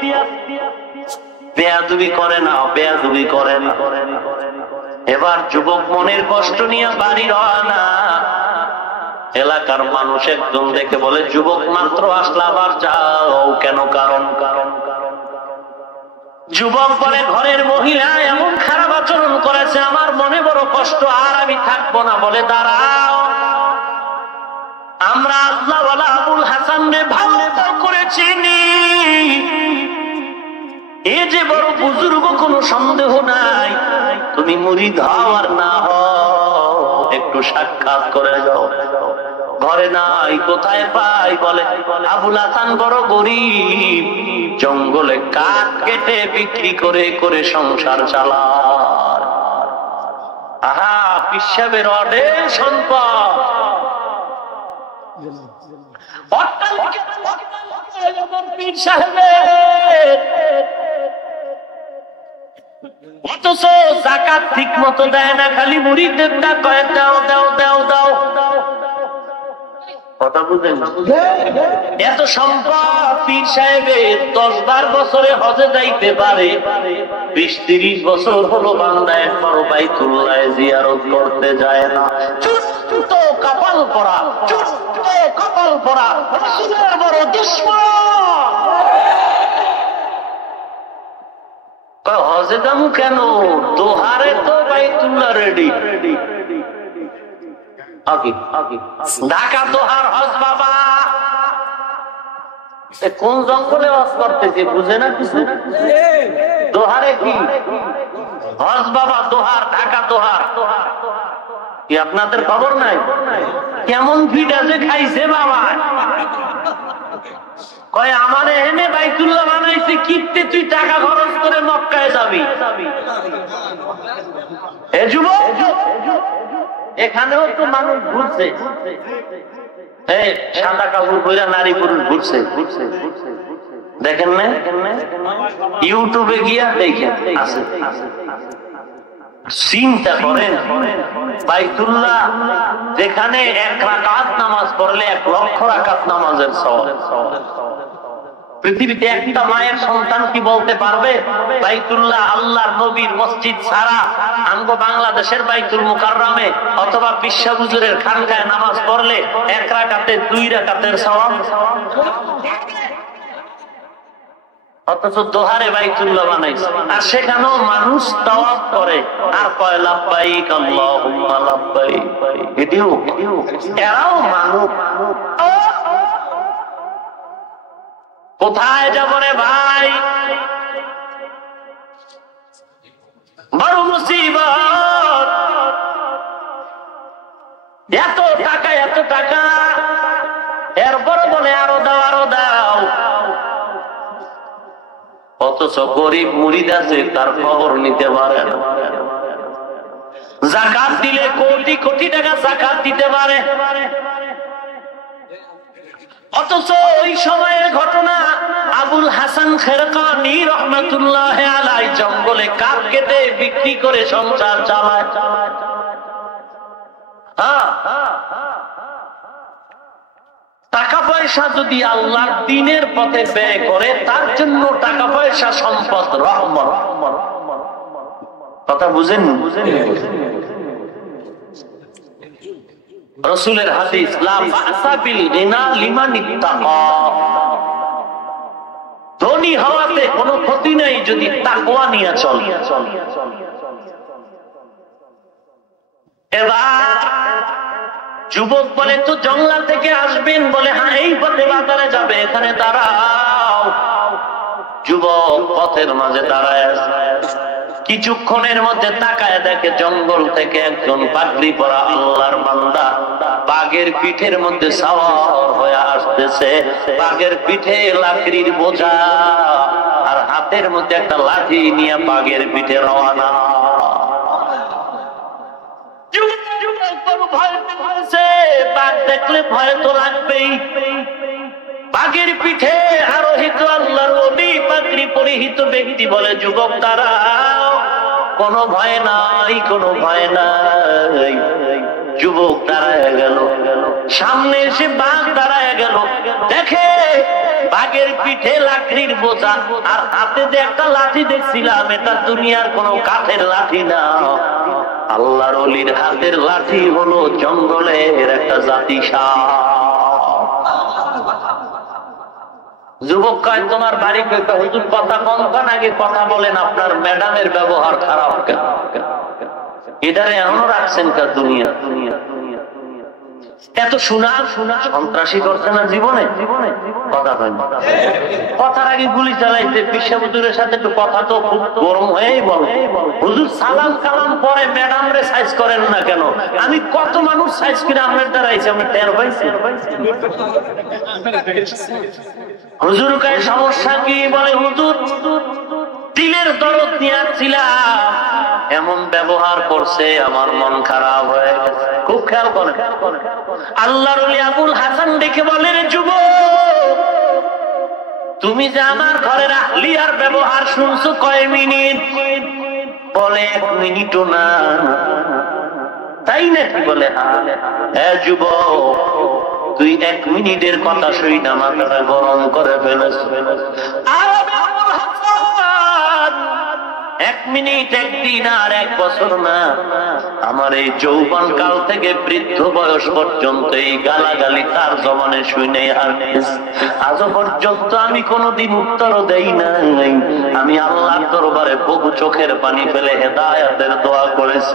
বেয়াদবি করে না, বেয়াদবি করে না। এবার যুবক মনের কষ্ট নিয়ে বাড়ি রওনা। এলাকার মানুষ একজন দেখে বলে, যুবক মাত্র আসলা, আবার যাও কেন? কারণ যুবক বলে, ঘরের মহিলা এমন খারাপ আচরণ করেছে, আমার মনে বড় কষ্ট, আর আমি থাকবো না। বলে দাঁড়াও, আমরা আল্লাহওয়ালা আবুল হাসানকে ভালো করে চিনি, এ যে বড় বুজুর্গ, কোনো সন্দেহ নাই। তুমি মুরিদ হও আর না হও, একটু সাক্ষাৎ করে যাও। ঘরে নাই, কোথায় পাই? বলে আবুল হাসান বড় গরিব, জঙ্গলে কাঠ কেটে বিক্রি করে করে সংসার চালায়। আহা, পিসাবের অঢেল সম্পদ, পীর সাহেবের, অথচ যাকাত ঠিক মতো দেয় না, খালি মুরিদদের কয় দাও দাও দাও দাও। কথা বুঝেন? এত সম্পদ পীর সাহেবের 10-12 বছরে হজে যাইতে পারে, 20-30 বছর হলো বান্দা একবারও বাইতুল্লাহ জিয়ারত করতে যায় না। ছোট্ট কপাল পরা, ছোট্ট কপাল পরা, রাসূলের বড় দুশমন। হজে যাবো কেন? দোহারে তো বাইতুল্লাহ রেডি। ঢাকা দোহার হজ বাবা কোন জঙ্গলে হজ করতেছে বুঝে না কিছু। দোহারে কি হজ বাবা? দোহার, ঢাকা দোহার কি আপনাদের খবর নাই? কেমন ভিড় যে খাইছে বাবা। কয় আমার এনে বাইতুল্লাহ বানাইছে, কিনতে তুই টাকা খরচ করে মক্কায় যাবি। এ যুবক, এখানেও তো মানুষ ঘুরছে, সাদা কাপড় পরে নারী পুরুষ ঘুরছে, দেখেন না? ইউটিউবে গিয়া দেখেন, আছে। চিন্তা করেন, বাইতুল্লাহ যেখানে 1 রাকাত নামাজ পড়লে 1 লক্ষ রাকাত নামাজের সওয়াব। পৃথিবীতে একটা মায়ের সন্তান কি বলতে পারবে বাইতুল্লাহ আল্লাহর নবীর মসজিদ ছাড়া আমগো বাংলাদেশের বাইতুল মুকাররমে অথবা পিসা হুজুরের খানকায় নামাজ পড়লে 1 রাকাতে 2 রাকাতের সওয়াব? অথচ দোহারে বাইতুল্লাহ বানাইছে, আর সেখানেও মানুষ তাওয়াফ করে আর কয় লাব্বাইক আল্লাহুম্মা লাব্বাইক। এরাও মানুষ। কোথায় যাব রে ভাই? বড় মুসিবত। এত টাকা, এত টাকা, এরপর বলে আরো দাও, আরো দাও। অথচ গরিব মুরিদ আছে, তার খবর নিতে পারে না। যাকাত দিলে কোটি কোটি টাকা যাকাত দিতে পারে, অথচ ওই সময়ের ঘটনা আবুল হাসান খেরকানি রহমাতুল্লাহ আলাইহি জঙ্গলে কাঠ কেটে বিক্রি করে সংসার চালায়। টাকা পয়সা যদি আল্লাহর দ্বীনের পথে ব্যয় করে, তার জন্য টাকা পয়সা সম্পদ রহমত। কথা বুঝেন? রাসূলের হাদিস, লা বা'সা বিল গিনা লিমান ইত্তাকা। ধনী হওয়াতে কোনো ক্ষতি নাই যদি তাকওয়া নিয়ে চলে। এবার যুবক বলে, তো জঙ্গলা থেকে আসবেন? বলে হ্যাঁ, এই পথে বাজারে যাবে, এখানে দাঁড়াও। যুবক পথের মাঝে দাঁড়ায়, কিছুক্ষণের মধ্যে তাকায় দেখে জঙ্গল থেকে একজন পাগড়ি পরা আল্লাহর বান্দা বাঘের পিঠের মধ্যে সাওয়ার হয়ে আসতেছে। বাঘের পিঠে লাকড়ির বোঝা আর হাতের মধ্যে একটা লাঠি নিয়ে বাঘের পিঠে রওনা। বাঘ দেখলে ভয় তো লাগবেই। বাঘের পিঠে আরোহিত আল্লাহর ওলি পাগড়ি পরিহিত ব্যক্তি বলে, যুবক দাঁড়াও, কোনো ভয় নাই, কোনো ভয় নাই। যুবক দাঁড়ায় গেল, সামনে এসে বাঘ দাঁড়ায় গেল, দেখে বাঘের পিঠে লাকড়ির বোঝা আর হাতে যে একটা লাঠি দেখছিলাম, এটা দুনিয়ার কোনো কাঠের লাঠি না, আল্লাহর ওলির হাতের লাঠি হলো জঙ্গলের একটা জাতি সাপ। যুবক কয়, তোমার বাড়ি কইতে? হুজুর কথা কন আগে কথা বলেন, আপনার ম্যাডামের ব্যবহার খারাপ কেন? এটারে এখনো রাখছেন কা? দুনিয়া এত শোনা সন্ত্রাসী করছে না জীবনে? কথা হয় না, কথার আগে গুলি চালাইতে। পিসা হুজুরের সাথে একটু কথা তো খুব গরম হয়েই বল, হুজুর সালাম কালাম পরে ম্যাডাম রে সাইজ করেন না কেন? আমি কত মানুষ সাইজ করে আপনার দ্বারাইছি, আমি টের পাইছি। হুজুর কয় সমস্যা কি? বলে হুজুর দিলের দরদ নিয়ে আসছিলাম, এমন ব্যবহার করছে আমার মন খারাপ হয়ে গেছে। খুব খেয়াল করেন, আল্লাহর ওলি আবুল হাসান দেখে বলে, রে যুবক, তুমি যে আমার ঘরের আহলিয়ার ব্যবহার শুনছো কয় মিনিট? বলে 1 মিনিটও না। তাই নাকি? বলে হ্যাঁ। যুবক তুই 1 মিনিটের কথা শুই না মাথাটা গরম করে ফেলেছ। আর 1 মিনিট, 1 দিন আর 1 বছর না, আমার এই যৌবন কাল থেকে বৃদ্ধ বয়স পর্যন্ত এই গালাগালি তার জবানে শুনে আর আজও পর্যন্ত আমি কোনোদিন উত্তরও দেই নাই। আমি আল্লাহর দরবারে বহু চোখের পানি ফেলে হেদায়েতের দোয়া করেছি।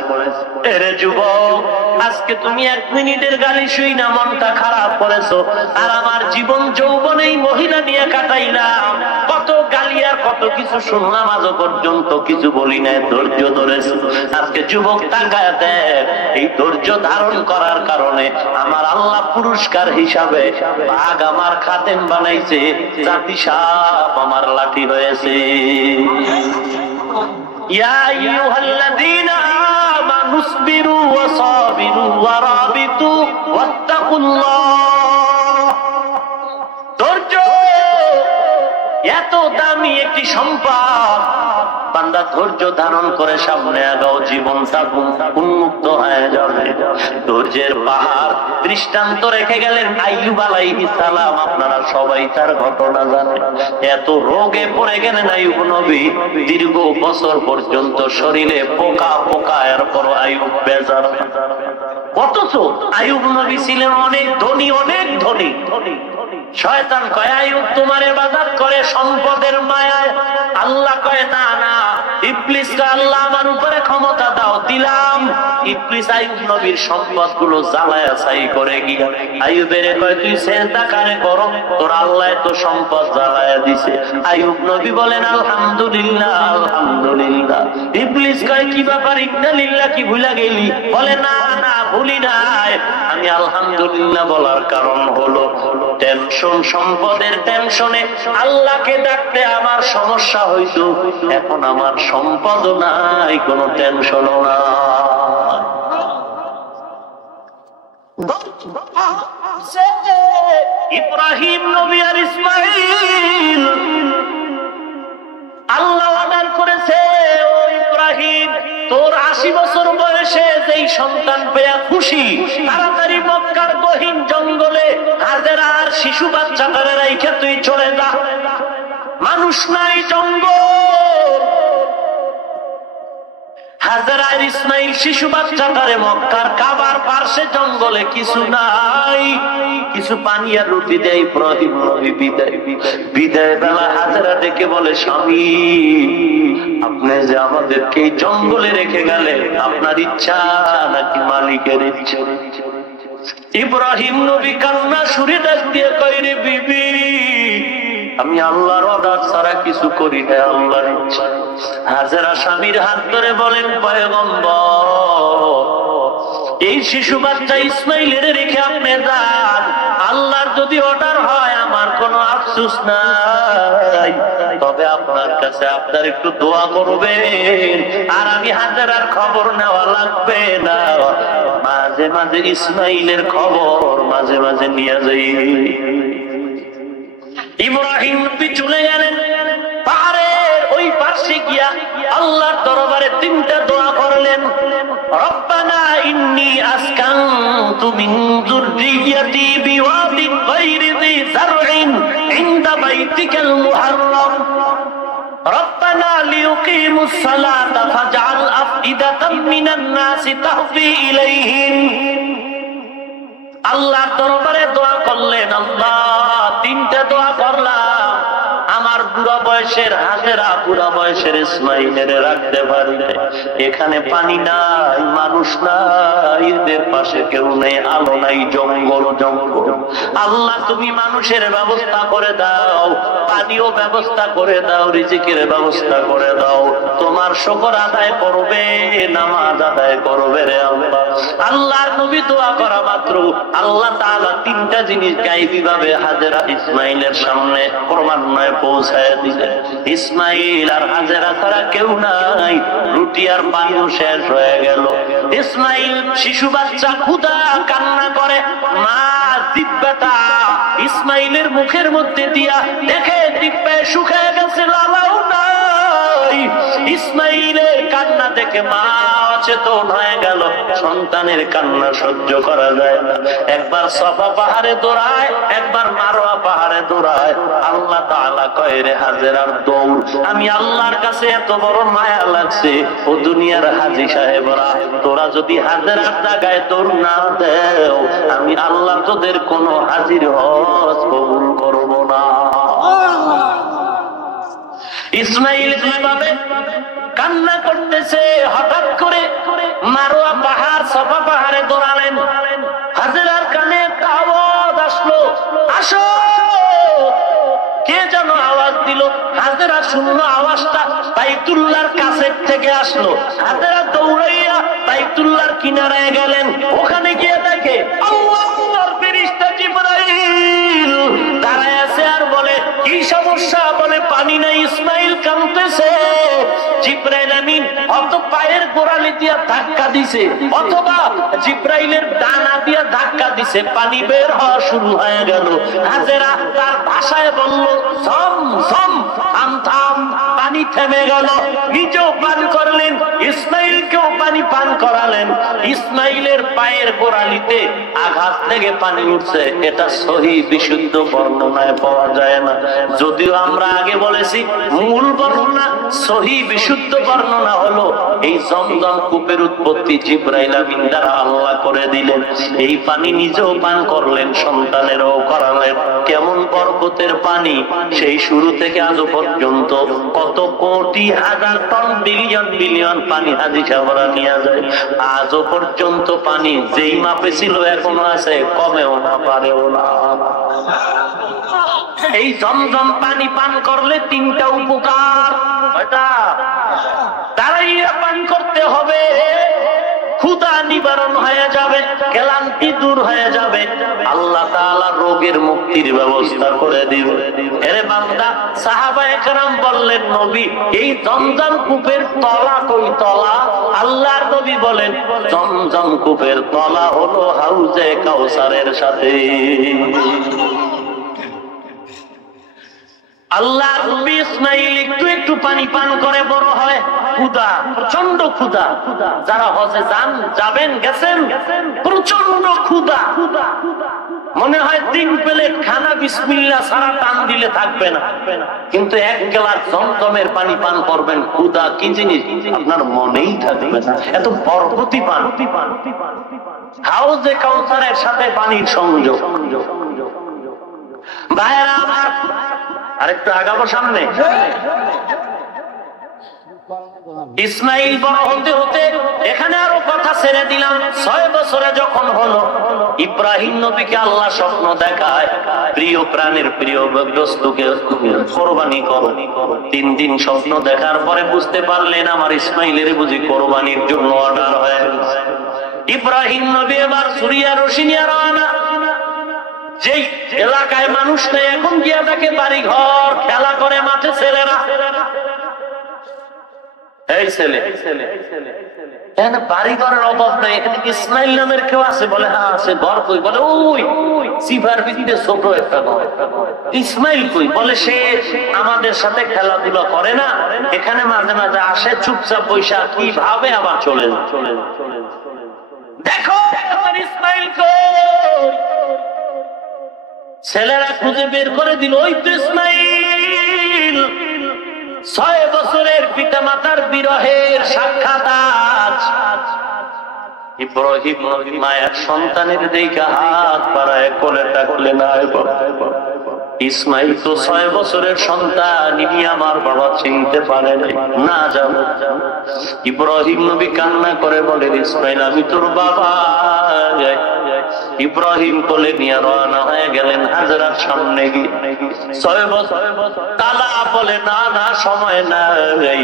এরে যুবক, আজকে তুমি 1 মিনিটের গালি শুই না মনটা খারাপ করেছো, আর আমার জীবন যৌবন এই মহিলা নিয়ে কাটাইলাম, কত গালি আর কত কিছু শুনলাম, আজও পর্যন্ত কিছু বলি নাই, ধৈর্য ধরেছি। আজকে যুবক তাকায় দেখ, এই ধৈর্য ধারণ করার কারণে আমার আল্লাহ পুরস্কার হিসাবে বাঘ আমার খাদেম বানাইছে, জাতি সাপ আমার লাঠি হয়েছে। ইয়া আইয়ুহাল্লাযীনা আমানু ইসবিরু ওয়া সাবিরু ওয়া রাবিতু ওয়াত্তাকুল্লাহ। ধৈর্য এত দামি একটি সম্পদ, বান্দা ধৈর্য ধারণ করে সামনে আগাও, জীবনটা উন্মুক্ত হয়ে যাবে। ধৈর্যের পাহাড় দৃষ্টান্ত রেখে গেলেন আইয়ুব আলাইহিস সালাম। আপনারা সবাই তার ঘটনা জানেন। এত রোগে পড়ে গেলেন আইয়ুব নবী, দীর্ঘ বছর পর্যন্ত শরীরে পোকা পোকা, এরপর আইয়ুব বেজার। অথচ আইয়ুব নবী ছিলেন অনেক ধনী, অনেক ধনী। শয়তান কয় আইয়ুব তোমার ইবাদত করে সম্পদের মায়ায়। আল্লাহ কয় না না। ইবলিস কয় আল্লাহ আমার উপরে ক্ষমতা দাও, দিলাম। ইবলিস আইয়ুব নবীর সম্পদগুলো জ্বালায়া ছাই করে গিয়া আইয়ুবের কয় তুই সিজদা কারে করো, তোর আল্লাহ তো সম্পদ জ্বালায়া দিছে। আইয়ুব নবী বলেন আলহামদুলিল্লাহ আলহামদুলিল্লাহ। ইবলিস কয় কি ব্যাপার, ইন্না লিল্লাহ কি ভুলা গেলি? বলে না না ভুলি নাই, আমি আলহামদুলিল্লাহ বলার কারণ হলো টেনশন, সম্পদের টেনশনে আল্লাহকে ডাকতে আমার সমস্যা হইতো, এখন আমার সম্পদ নাই, কোনো টেনশনও না। ইব্রাহিম নবী আর ইসমাইল, আল্লাহ অর্ডার করেছে ও ইব্রাহিম তোর 80 বছর বয়সে যেই সন্তান পেয়ে খুশি, তাড়াতাড়ি মক্কার গহীন জঙ্গলে হাজেরা আর শিশু বাচ্চাটারে রাইখে তুই চলে যা। মানুষ নাই, জঙ্গল। হাজেরা আর ইসমাইল শিশু বাচ্চাটারে মক্কার কাবার পার্শ্বে জঙ্গলে, কিছু নাই, কিছু পানি আর রুটি দেয়। ইব্রাহিম নবী বিদায় বেলা হাজেরা ডেকে বলে স্বামী আপনি যে আমাদেরকে এই জঙ্গলে রেখে গেলেন, আপনার ইচ্ছা নাকি মালিকের ইচ্ছা? ইব্রাহিম নবী কান্না সুরে ডাক দিয়ে কয় রে বিবি, আমি আল্লাহর অর্ডার ছাড়া কিছু করি না, আল্লাহর ইচ্ছা। হাজেরা স্বামীর হাত ধরে বলেন পয়গম্বর, এই শিশু বাচ্চা ইসমাইলের রেখে আপনি যান, আল্লাহর যদি অর্ডার হয় আমার কোনো আফসোস নাই, তবে আপনার কাছে আপনার একটু দোয়া করবেন, আর আমি হাজেরার খবর নেওয়া লাগবে না, মাঝে মাঝে ইসমাইলের খবর মাঝে মাঝে নিয়ে যাই। ইব্রাহিম নবী চলে গেলেন, পাহাড়ের ওই পাশে গিয়া আল্লাহর দরবারে 3টা দোয়া করলেন। রব্বানা ইন্নী আসকানতু মিন যুররিয়্যাতি বিওয়াদিন গায়রি যি যারইন ইনদা বাইতিকাল মুহাররাম রব্বানা লিয়ুকিমুস সালাতা ফাজআল আফইদাতাম মিনান নাসি তাহফি ইলাইহিম। আল্লাহর দরবারে দোয়া করলেন, আল্লাহ 3টা দোয়া করলাম, আমার বুড়া বয়সের হাজেরা, বুড়া বয়সের ইসমাইলের রাখতে পারি না, এখানে পানি নাই, মানুষ নাই, এদের পাশে কেউ নেই, আলো নাই, জঙ্গল জঙ্গল। আল্লাহ তুমি মানুষের ব্যবস্থা করে দাও, পানিও ব্যবস্থা করে দাও, রিজিকের ব্যবস্থা করে দাও। তোমার শুকর আদায় করবে, নামাজ আদায় করবে রে আল্লাহ। আল্লাহর নবী দোয়া করা মাত্র আল্লাহ তাআলা 3টা জিনিস গায়েবী ভাবে হাজেরা ইসমাইলের সামনে ক্রমান্বয়ে পৌঁছায় দিলেন। ইসমাইল আর হাজেরা ছাড়া কেউ নাই, রুটি আর পানিও শেষ হয়ে গেল। ইসমাইল শিশু বাচ্চা ক্ষুধা কান্না করে, মা জিব্বাটা ইসমাইলের মুখের মধ্যে দিয়া দেখে জিব্বায় শুকিয়ে গেছে, লালাও নাই, ভাই, ইসমাইলের কান্না দেখে মা অচেতন হয়ে গেল। সন্তানের কান্না সহ্য করা যায় না। একবার সাফা পাহাড়ে দৌড়ায়, একবার মারওয়া পাহাড়ে দৌড়ায়। আল্লাহ তাআলা কয়, রে হাজেরার দৌড়, আমি আল্লাহর কাছে এত বড় মায়া লাগছে, ও দুনিয়ার হাজী সাহেবরা, তোরা যদি হাজেরার জায়গায় দৌড় না দেও, আমি আল্লাহ তোদের কোন হাজির হজ কবুল করব না। ইসমাইল কিভাবে কান্না করতেছে, হঠাৎ করে মারওয়া পাহাড় সাফা পাহাড়ে দৌড়ালেন। হাজেরার কানে একটা আওয়াজ আসলো, আসো। কে যেন আওয়াজ দিল, হাজেরা শুনলো আওয়াজটা বাইতুল্লাহর কাছের থেকে আসলো। হাজেরা দৌড়াইয়া বাইতুল্লাহর কিনারায় গেলেন। ওখানে গিয়ে দেখে আল্লাহর ফেরেশতা জিবরাইল দাঁড়ায় আছে আর বলে, কি সমস্যা? বলে, পানি নাই, ইসমাইল কাঁদতেছে। জিবরাইল আমিন হয়তো পায়ের গোড়ালি দিয়া ধাক্কা দিছে, অথবা জিবরাইলের ডানা দিয়া ধাক্কা দিছে, পানি বের হওয়া শুরু হয়ে গেল। হাজেরা তার ভাষায় বলল, ঝম ঝম, থাম থাম। পানি থেমে গেল। নিজেও পান করলেন, ইসমাইলকেও পানি পান করালেন। ইসমাইলের পায়ের গোড়ালিতে আঘাত থেকে পানি উঠছে, এটা সহিহ বিশুদ্ধ বর্ণনায় পাওয়া যায় না। যদিও আমরা আগে বলেছি, মূল বর্ণনা সহিহ বিশুদ্ধ বর্ণনা হলো এই জমজম কূপের উৎপত্তি জিবরাইল আমিন দ্বারা আল্লাহ করে দিলেন। এই পানি নিজেও পান করলেন, সন্তানেরও করালেন। কেমন বরকতের পানি! সেই শুরু থেকে আজ পর্যন্ত কত কোটি হাজার টন বিলিয়ন বিলিয়ন পানি হাজি সাহেবরা নিয়ে যায়। আজও পর্যন্ত পানি যেই মাপে ছিল এখনো আছে, কমেও না পারেও না। এই জমজম পানি পান করলে তিনটা উপকার। দাঁড়াইয়া পান করতে হবে, ক্ষুধা নিবারণ হয়ে যাবে, ক্লান্তি দূর হয়ে যাবে, আল্লাহ তাআলা রোগের মুক্তির ব্যবস্থা করে দিবে। এরে বান্দা, সাহাবায়ে কেরাম বললেন, নবী এই জমজম কূপের তলা কই তলা? আল্লাহর নবী বলেন, জমজম কূপের তলা হলো হাউজে কাউসারের সাথে। আল্লাহ নবী ইসমাইল একটু একটু পানি পান করে বড় হয়। ক্ষুধা, প্রচন্ড ক্ষুধা। যারা হজে যাবেন গেছেন, প্রচন্ড ক্ষুধা। মনে হয় 3 প্লেট খানা বিসমিল্লাহ ছাড়া টান দিলে থাকবে না। কিন্তু 1 গ্লাস জমজমের পানি পান করবেন, ক্ষুধা কি জিনিস আপনার মনেই থাকবে না। এত বরকতি পান। হাউজে কাউসারের সাথে পানির সংযোগ। ভাইরা আমার, আরেকটু আগাবো সামনে। ইসমাইল বড় হতে হতে এখানে আরো কথা ছেড়ে দিলাম। 6 বছরে যখন হলো, ইব্রাহিম নবীকে আল্লাহ স্বপ্ন দেখায়, প্রিয় প্রাণের প্রিয় বস্তুকে কোরবানি করো। 3 দিন স্বপ্ন দেখার পরে বুঝতে পারলেন আমার ইসমাইলের বুঝি কোরবানির জন্য অর্ডার হয়ে গেছে। ইব্রাহিম নবী এবার সুরিয়া রশি নিয়ে রওনা। যেই এলাকায় মানুষ নেই, এখন গিয়া দেখে বাড়ি ঘর, খেলা করে মাঠে ছেলেরা। এই ছেলে এখানে বাড়ি ঘরের অভাব নাই, এখানে ইসমাইল নামের কেউ আছে? বলে হ্যাঁ আছে। ঘর কই? বলে ওই সিভার ভিত্তিতে ছোট একটা ঘর। ইসমাইল কই? বলে সে আমাদের সাথে খেলাধুলা করে না, এখানে মাঝে মাঝে আসে, চুপচাপ বৈশা কি ভাবে আবার চলে যায়। দেখো আমার ইসমাইল কই? ছেলেরা খুঁজে বের করে দিল, ওই তো ইসমাইল। 6 বছরের পিতা মাতার বিরহের সাক্ষাৎ আজ। ইব্রাহিম মায়ের সন্তানের দিকে হাত বাড়ায় কোলে থাকলে না। ইসমাইল তো 6 বছরের সন্তান, ইনি আমার বাবা চিনতে পারে না। যাবো ইব্রাহিম নবী কান্না করে বলেন, ইসমাইল আমি তোর বাবা। ইব্রাহিম কোলে নিয়ে রওনা হয়ে গেলেন হাজরার সামনে গিয়ে। 6 বছর কালা বলে, না না সময় নাই,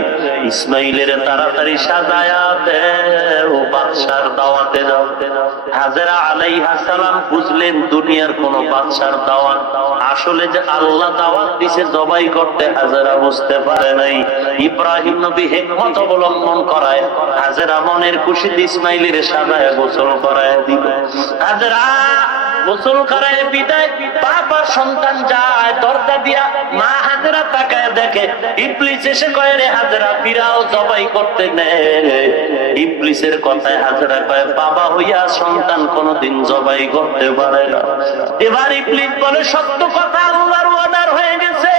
ইসমাইলের তাড়াতাড়ি সাজায়া দেও, বাদশার দাওয়াতে যাও। হাজরা আলাইহিস সালাম বুঝলেন দুনিয়ার কোন বাদশার দাওয়াত আসলে যে আল্লাহ দাওয়াত দিছে জবাই করতে, হাজরা বুঝতে পারে নাই। ইব্রাহিম নবী হিকমত অবলম্বন করায় হাজরা মনের খুশিতে ইসমাইলের সাজায়া গোসল করায় দিল। হাজরা গোসল করায় বিদায়, বাবার সন্তান যায় দরজা দিয়া, মা হাজেরা তাকায় দেখে ইবলিস এসে কয়, রে হাজেরা ফিরাও জবাই করতে নেয়। ইবলিসের কথায় হাজেরা কয়, বাবা হইয়া সন্তান কোনদিন জবাই করতে পারে না। এবার ইবলিস বলে, সত্য কথা, আল্লাহর অর্ডার হয়ে গেছে।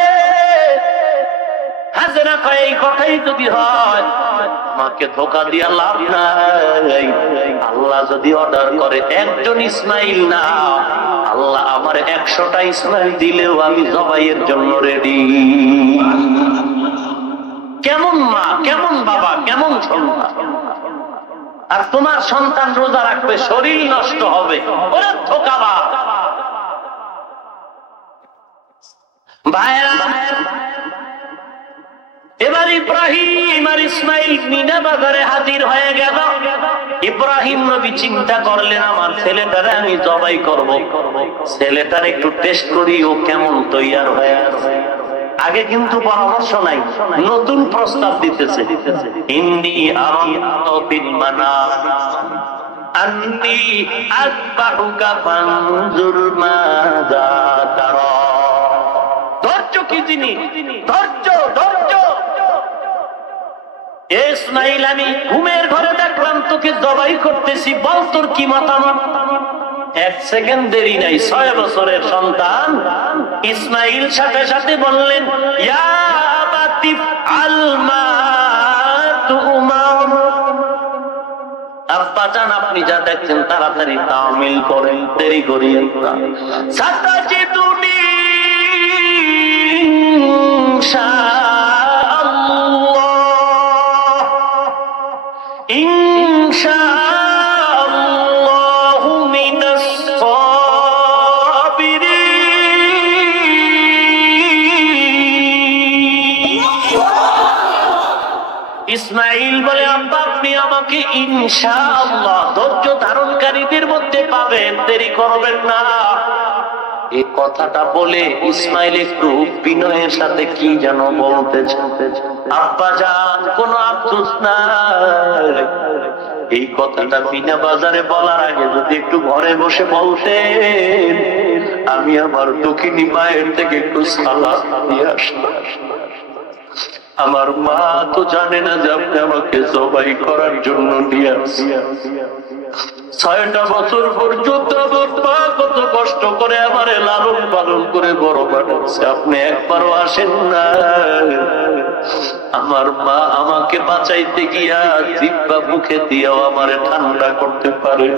হাজেরা কয়, এই কথাই যদি হয় আমাকে ধোঁকা দিয়া লাভ নাই। আল্লাহ যদি অর্ডার করে একজন ইসমাইল না, আল্লাহ আমার 100টা ইসমাইল দিলেও আমি জবাইয়ের জন্য রেডি। কেমন মা, কেমন বাবা, কেমন সন্তান! আর তোমার সন্তান রোজা রাখবে, শরীর নষ্ট হবে, ওরা ধোঁকাবাজ। ভাইরা, এবার ইব্রাহিম আর ইসমাইল মিনা বাজারে হাজির হয়ে গেল। ইব্রাহিম নবী চিন্তা করলেন, আমার ছেলেটারে আমি জবাই করব, ছেলেটার একটু টেস্ট করি ও কেমন তৈয়ার হয়ে আছে। আগে কিন্তু পরামর্শ নাই, নতুন প্রস্তাব দিতেছে। ইন্নী আরাতু বিল মানাম আন্নী আযবাহুকা ফানজুর মাযা তারা। ধৈর্য কি জিনিস, ধৈর্য, ধৈর্য। ইসমাইল, আমি ঘুমের ঘরে দেখলাম তোকে জবাই করতেছি, বল তোর কি মতামত। 1 সেকেন্ড দেরি নাই, 6 বছরের সন্তান ইসমাইল সাথে সাথে বললেন, ইয়া আবাতি আলমা তুমার। আব্বা জান, আপনি যা দেখছেন তাড়াতাড়ি তামিল করেন, দেরি করিয়েন না। সাতাজিদুনি ইনশাআল্লাহু মিনাস সাবিরিন। ইসমাইল বলে, আব্বা আপনি আমাকে ইনশাআল্লাহ ধৈর্য ধারণকারীদের মধ্যে পাবেন, দেরি করবেন না। এই কথাটা বলে ইসমাইল একটু বিনয়ের সাথে কি যেন বলতেছে, আব্বা জান কোনো আফসোস নাই। এই কথাটা বিনা বাজারে বলার আগে যদি একটু ঘরে বসে বলতেন, আমি আমার দক্ষিণী মায়ের থেকে একটু সালাদ নিয়ে আসতাম। আমার মা তো জানে না যে আপনি আমাকে জবাই করার জন্য নিয়ে আসছেন। 6টা বছর পর্যন্ত মা কত কষ্ট করে আমারে লালন পালন করে বড় বানাচ্ছে, আপনি একবারও আসেন না। আমার মা আমাকে বাঁচাইতে গিয়া জিহ্বা মুখে দিয়েও আমারে ঠান্ডা করতে পারে।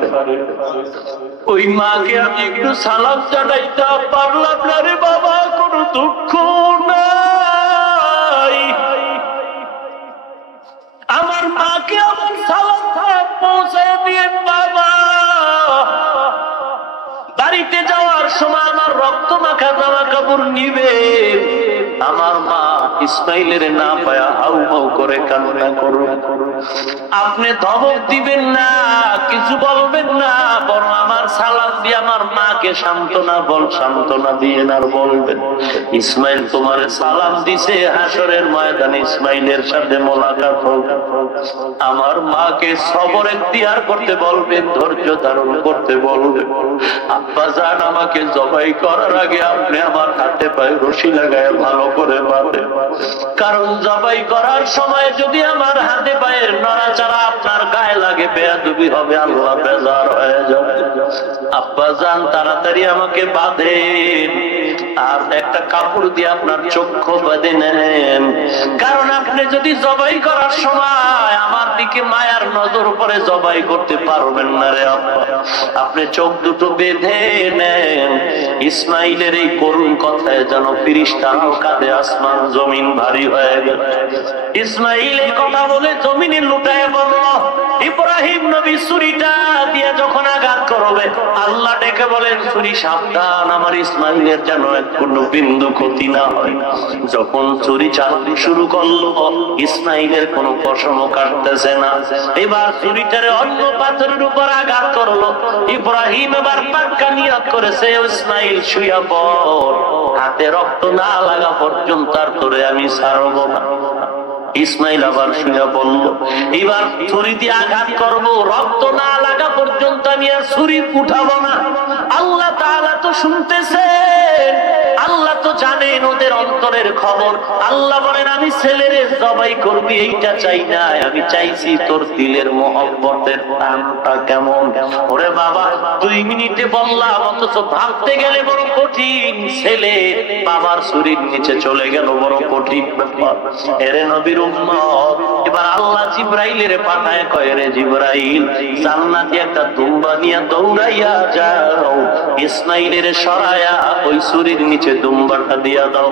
ওই মাকে আমি একটু সালাম জানাইতে পারলাম না রে বাবা, কোনো দুঃখ নাই। আমার মাকে আমার সালাম পৌঁছায় দিয়ে বাবা। বাড়িতে যাওয়ার সময় আমার রক্ত মাখা জামা কাপড় নিবে। আমার মা ইসমাইলের না পায়া হাউ হাউ করে কান্না করো। আপনি ধমক দিবেন না, কিছু বলবেন না, বরং আমার সালাম দিয়ে আমার মাকে সান্ত্বনা দিয়ে আর বলবেন, ইসমাইল তোমার সালাম দিছে, হাসরের ময়দানে ইসমাইলের সাথে মোলাকাত হোক। আমার মাকে সবর এখতিয়ার করতে বলবেন, ধৈর্য ধারণ করতে বলবেন। আব্বা জান, আমাকে জবাই করার আগে আপনি আমার হাতে পায়ে রশি লাগায় ভালো করে বাঁধেন, কারণ জবাই করার সময় যদি আমার হাতে পায়ের নড়াচড়া আপনার গায়ে লাগে, বেয়াদবি হবে, আল্লাহ বেজার হয়ে যাবে। আব্বা জান তাড়াতাড়ি আমাকে বাঁধেন, আর একটা কাপড় দিয়ে আপনার চক্ষু বেঁধে নেন, কারণ আপনি যদি জবাই করার সময় আমার দিকে মায়ার নজর পরে জবাই করতে পারবেন না রে আব্বা। আপনি চোখ দুটো বেঁধে নেন। ইসমাইলের এই করুণ কথায় যেন ফিরিস্তারাও কাঁদে, আসমান জমিন ভারী হয়ে গেল। ইসমাইল এই কথা বলে জমিনে লুটায় বলল, ইব্রাহিম নবী ছুরিটা দিয়ে যখন আঘাত করবে, আল্লাহ ডেকে বলেন, ছুরি সাবধান, আমার ইসমাইলের যেন কোনো বিন্দু ক্ষতি না হয়। যখন ছুরি চালানো শুরু করলো, ইসমাইলের কোনো পশমও কাটতেছে না। এবার ছুরিটারে অন্য পাথরের উপর আঘাত করলো। ইব্রাহিম এবার পাক্কা নিয়ত করেছে, ইসমাইল শুইয়া পড়, হাতে রক্ত না লাগা পর্যন্ত আর তোরে আমি ছাড়বো না। ইসমাইল আবার শুইয়া বলল, এবার ছুরি দিয়ে আঘাত করবো, রক্ত না লাগা পর্যন্ত আমি আর ছুরি উঠাবো না। আল্লাহ শুনতেছেন, আল্লাহ তো জানেন ওদের অন্তরের খবর। আল্লাহ বলেন আমি ছেলেরে জবাই করবি এইটা চাই না, আমি চাইছি তোর দিলের মহব্বতের টানটা কেমন। ওরে বাবা 2 মিনিটে বললাম, অথচ ভাবতে গেলে বড় কঠিন। ছেলে বাবার শরীর নিচে চলে গেল, বড় কঠিন ব্যাপার। এরে নবীর উম্মত, এবার আল্লাহ জিবরাইলের পাঠায়, কয় রে জিবরাইল, জান্নাতে একটা দুম্বা নিয়ে দৌড়াইয়া যাও, ইসমাইলের সরায়া ওই শরীর নিচে দুম্বাটা দিয়া দাও।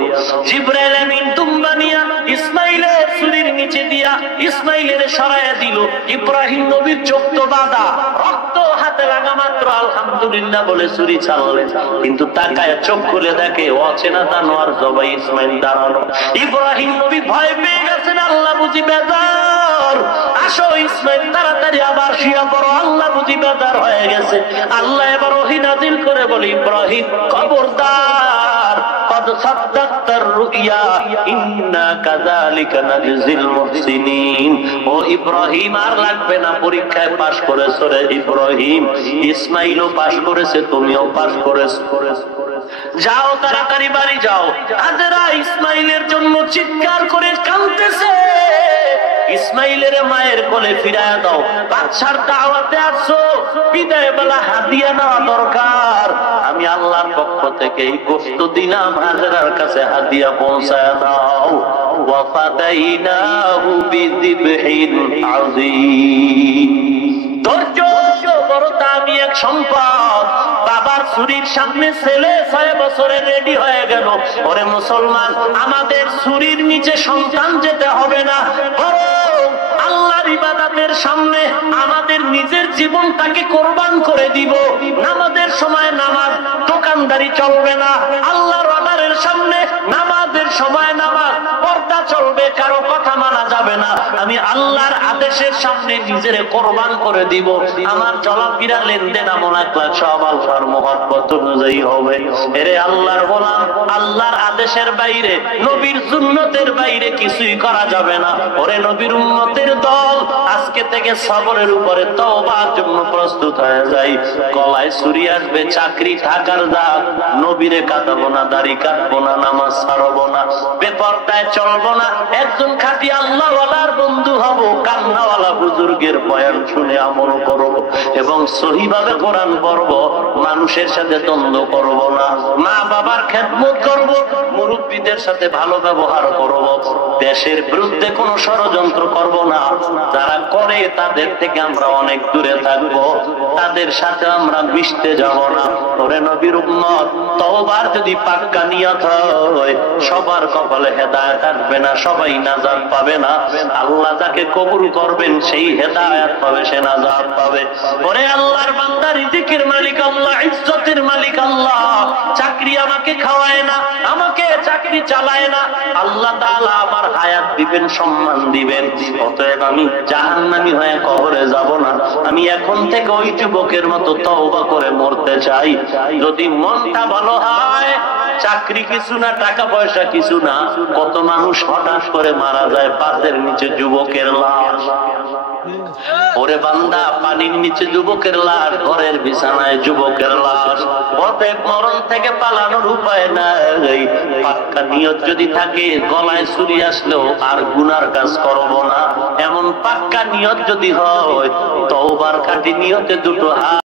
জিবরাইল আমিন দুম্বা নিয়া ইসমাইলের শরীর নিচে দিয়া ইসমাইলের সরায়া দিল। ইব্রাহিম নবীর চোখ তো বাঁধা, রক্ত হাতে লাগা মাত্র আলহামদুলিল্লাহ বলে ছুরি চালালেন, কিন্তু তাকায় চোখ খুলে দেখে অচেনা জানোয়ার জবাই ইসমাইল দাঁড়ানো। ইব্রাহিম নবী ভয় পেয়ে গেছেন, আল্লাহ বুঝি বেজার, আসো ইসমাইল তাড়াতাড়ি আবার শুয়ে পড়ো, আল্লাহ বুঝি বেজার হয়ে গেছে। আল্লাহ এবার ওহী নাযিল করে বলে, ইব্রাহিম খবরদার, قد صدقت الرؤيا إنا كذلك نجزي المحسنين। ও ইব্রাহিম আর লাগবে না, পরীক্ষায় পাশ করেছো রে ইব্রাহিম, ইসমাইলও পাশ করেছে, তুমিও পাশ করেছো। যাও তাড়াতাড়ি বাড়ি যাও। হাজেরা ইসমাইলের জন্য চিৎকার করে কাঁদতেছে, ইসমাইলের মায়ের কোলে ফিরায়া দাও। বাদশার দাওয়াতে আসছো, বিদায় বেলা হাদিয়া নেওয়া দরকার। আমি আল্লাহর পক্ষ থেকে এই গোশত দিলাম, হাজেরার কাছে হাদিয়া পৌঁছায় দাও। ওয়াফাদাইনাহু বিযিবহিন আযীম। ধৈর্য বড় দামি এক সম্পদ। বাবার ছুরির সামনে ছেলে 6 বছরে রেডি হয়ে গেল। ওরে মুসলমান, আমাদের ছুরির নিচে সন্তান যেতে হবে না, বরং আল্লাহর ইবাদতের সামনে আমাদের নিজের জীবনটাকে কোরবান করে দিব। নামাজের সময় নামাজ, দোকানদারি চলবে না। আল্লাহর অর্ডারের সামনে নামাজের সময় নামাজ, পর্দা চলবে, কারো কথা মানা যাবে না। আমি আল্লাহর আদেশের সামনে নিজেরে কোরবান করে দিব। আমার চলাফেরা লেনদেন আমল আখলাক সব আল্লাহর মহব্বত অনুযায়ী হবে। এরে আল্লাহর গোলাম, আল্লাহর আদেশের বাইরে, নবীর সুন্নতের বাইরে কিছুই করা যাবে না। ওরে নবীর উম্মতের দল, আজকে থেকে সবরের উপরে তওবার জন্য প্রস্তুত হয়ে যাই। গলায় ছুরি আসবে, চাকরি ঢাকার যাক, নবীরে কাঁদাবো না, দাড়ি কাটবো না, নামাজ ছাড়বো না, বেপরদায় চলবো না। একজন খাঁটি আল্লাহওয়ালার বন্ধু হব, কান্নাওয়ালা বুজুর্গের বয়ান শুনে আমল করব এবং সহিভাবে কোরআন পড়ব। মানুষের সাথে দ্বন্দ্ব করব না, মা বাবার খেদমত করব, মুরব্বীদের সাথে ভালো ব্যবহার করব, দেশের বিরুদ্ধে কোনো ষড়যন্ত্র করব না। যারা করে তাদের থেকে আমরা অনেক দূরে থাকব, তাদের সাথে আমরা মিশতে যাব না। ওরে নবীর উম্মত, তওবার যদি পাক্কা নিয়ত হয়, সবার কপালে হেদায়েত আসবে না, সবাই নাজাত পাবে না। আল্লাহ যাকে কবুল করবেন সেই হেদায়েত পাবে, সে নাজাত পাবে। ওরে আল্লাহর বান্দা, রিজিকের মালিক আল্লাহ, ইজ্জতের মালিক আল্লাহ। চাকরি আমাকে খাওয়ায় না, আমাকে চাকরি চালায় না। আল্লাহ তাআলা আমার হায়াত দিবেন, সম্মান দিবেন। অতএব আমি জাহান্নামী হয়ে কবরে যাব না। আমি এখন থেকে ওই যুবকের মতো তওবা করে মরতে চাই। যদি মনটা ভালো হয়, চাকরি কিছু না, টাকা পয়সা কিছু না। কত মানুষ হঠাৎ করে মারা যায়, পাতের নিচে যুবকের লাশ। ওরে বান্দা, পানির নিচে যুবকের লাশ, ঘরের বিছানায় যুবকের লাশ। অতএব মরণ থেকে পালানোর উপায় নাই। পাক্কা নিয়ত যদি থাকে, গলায় ছুরি আসলেও আর গুনার কাজ করব না, এমন পাক্কা নিয়ত যদি হয়, তওবার খাঁটি নিয়তে দুটো হাত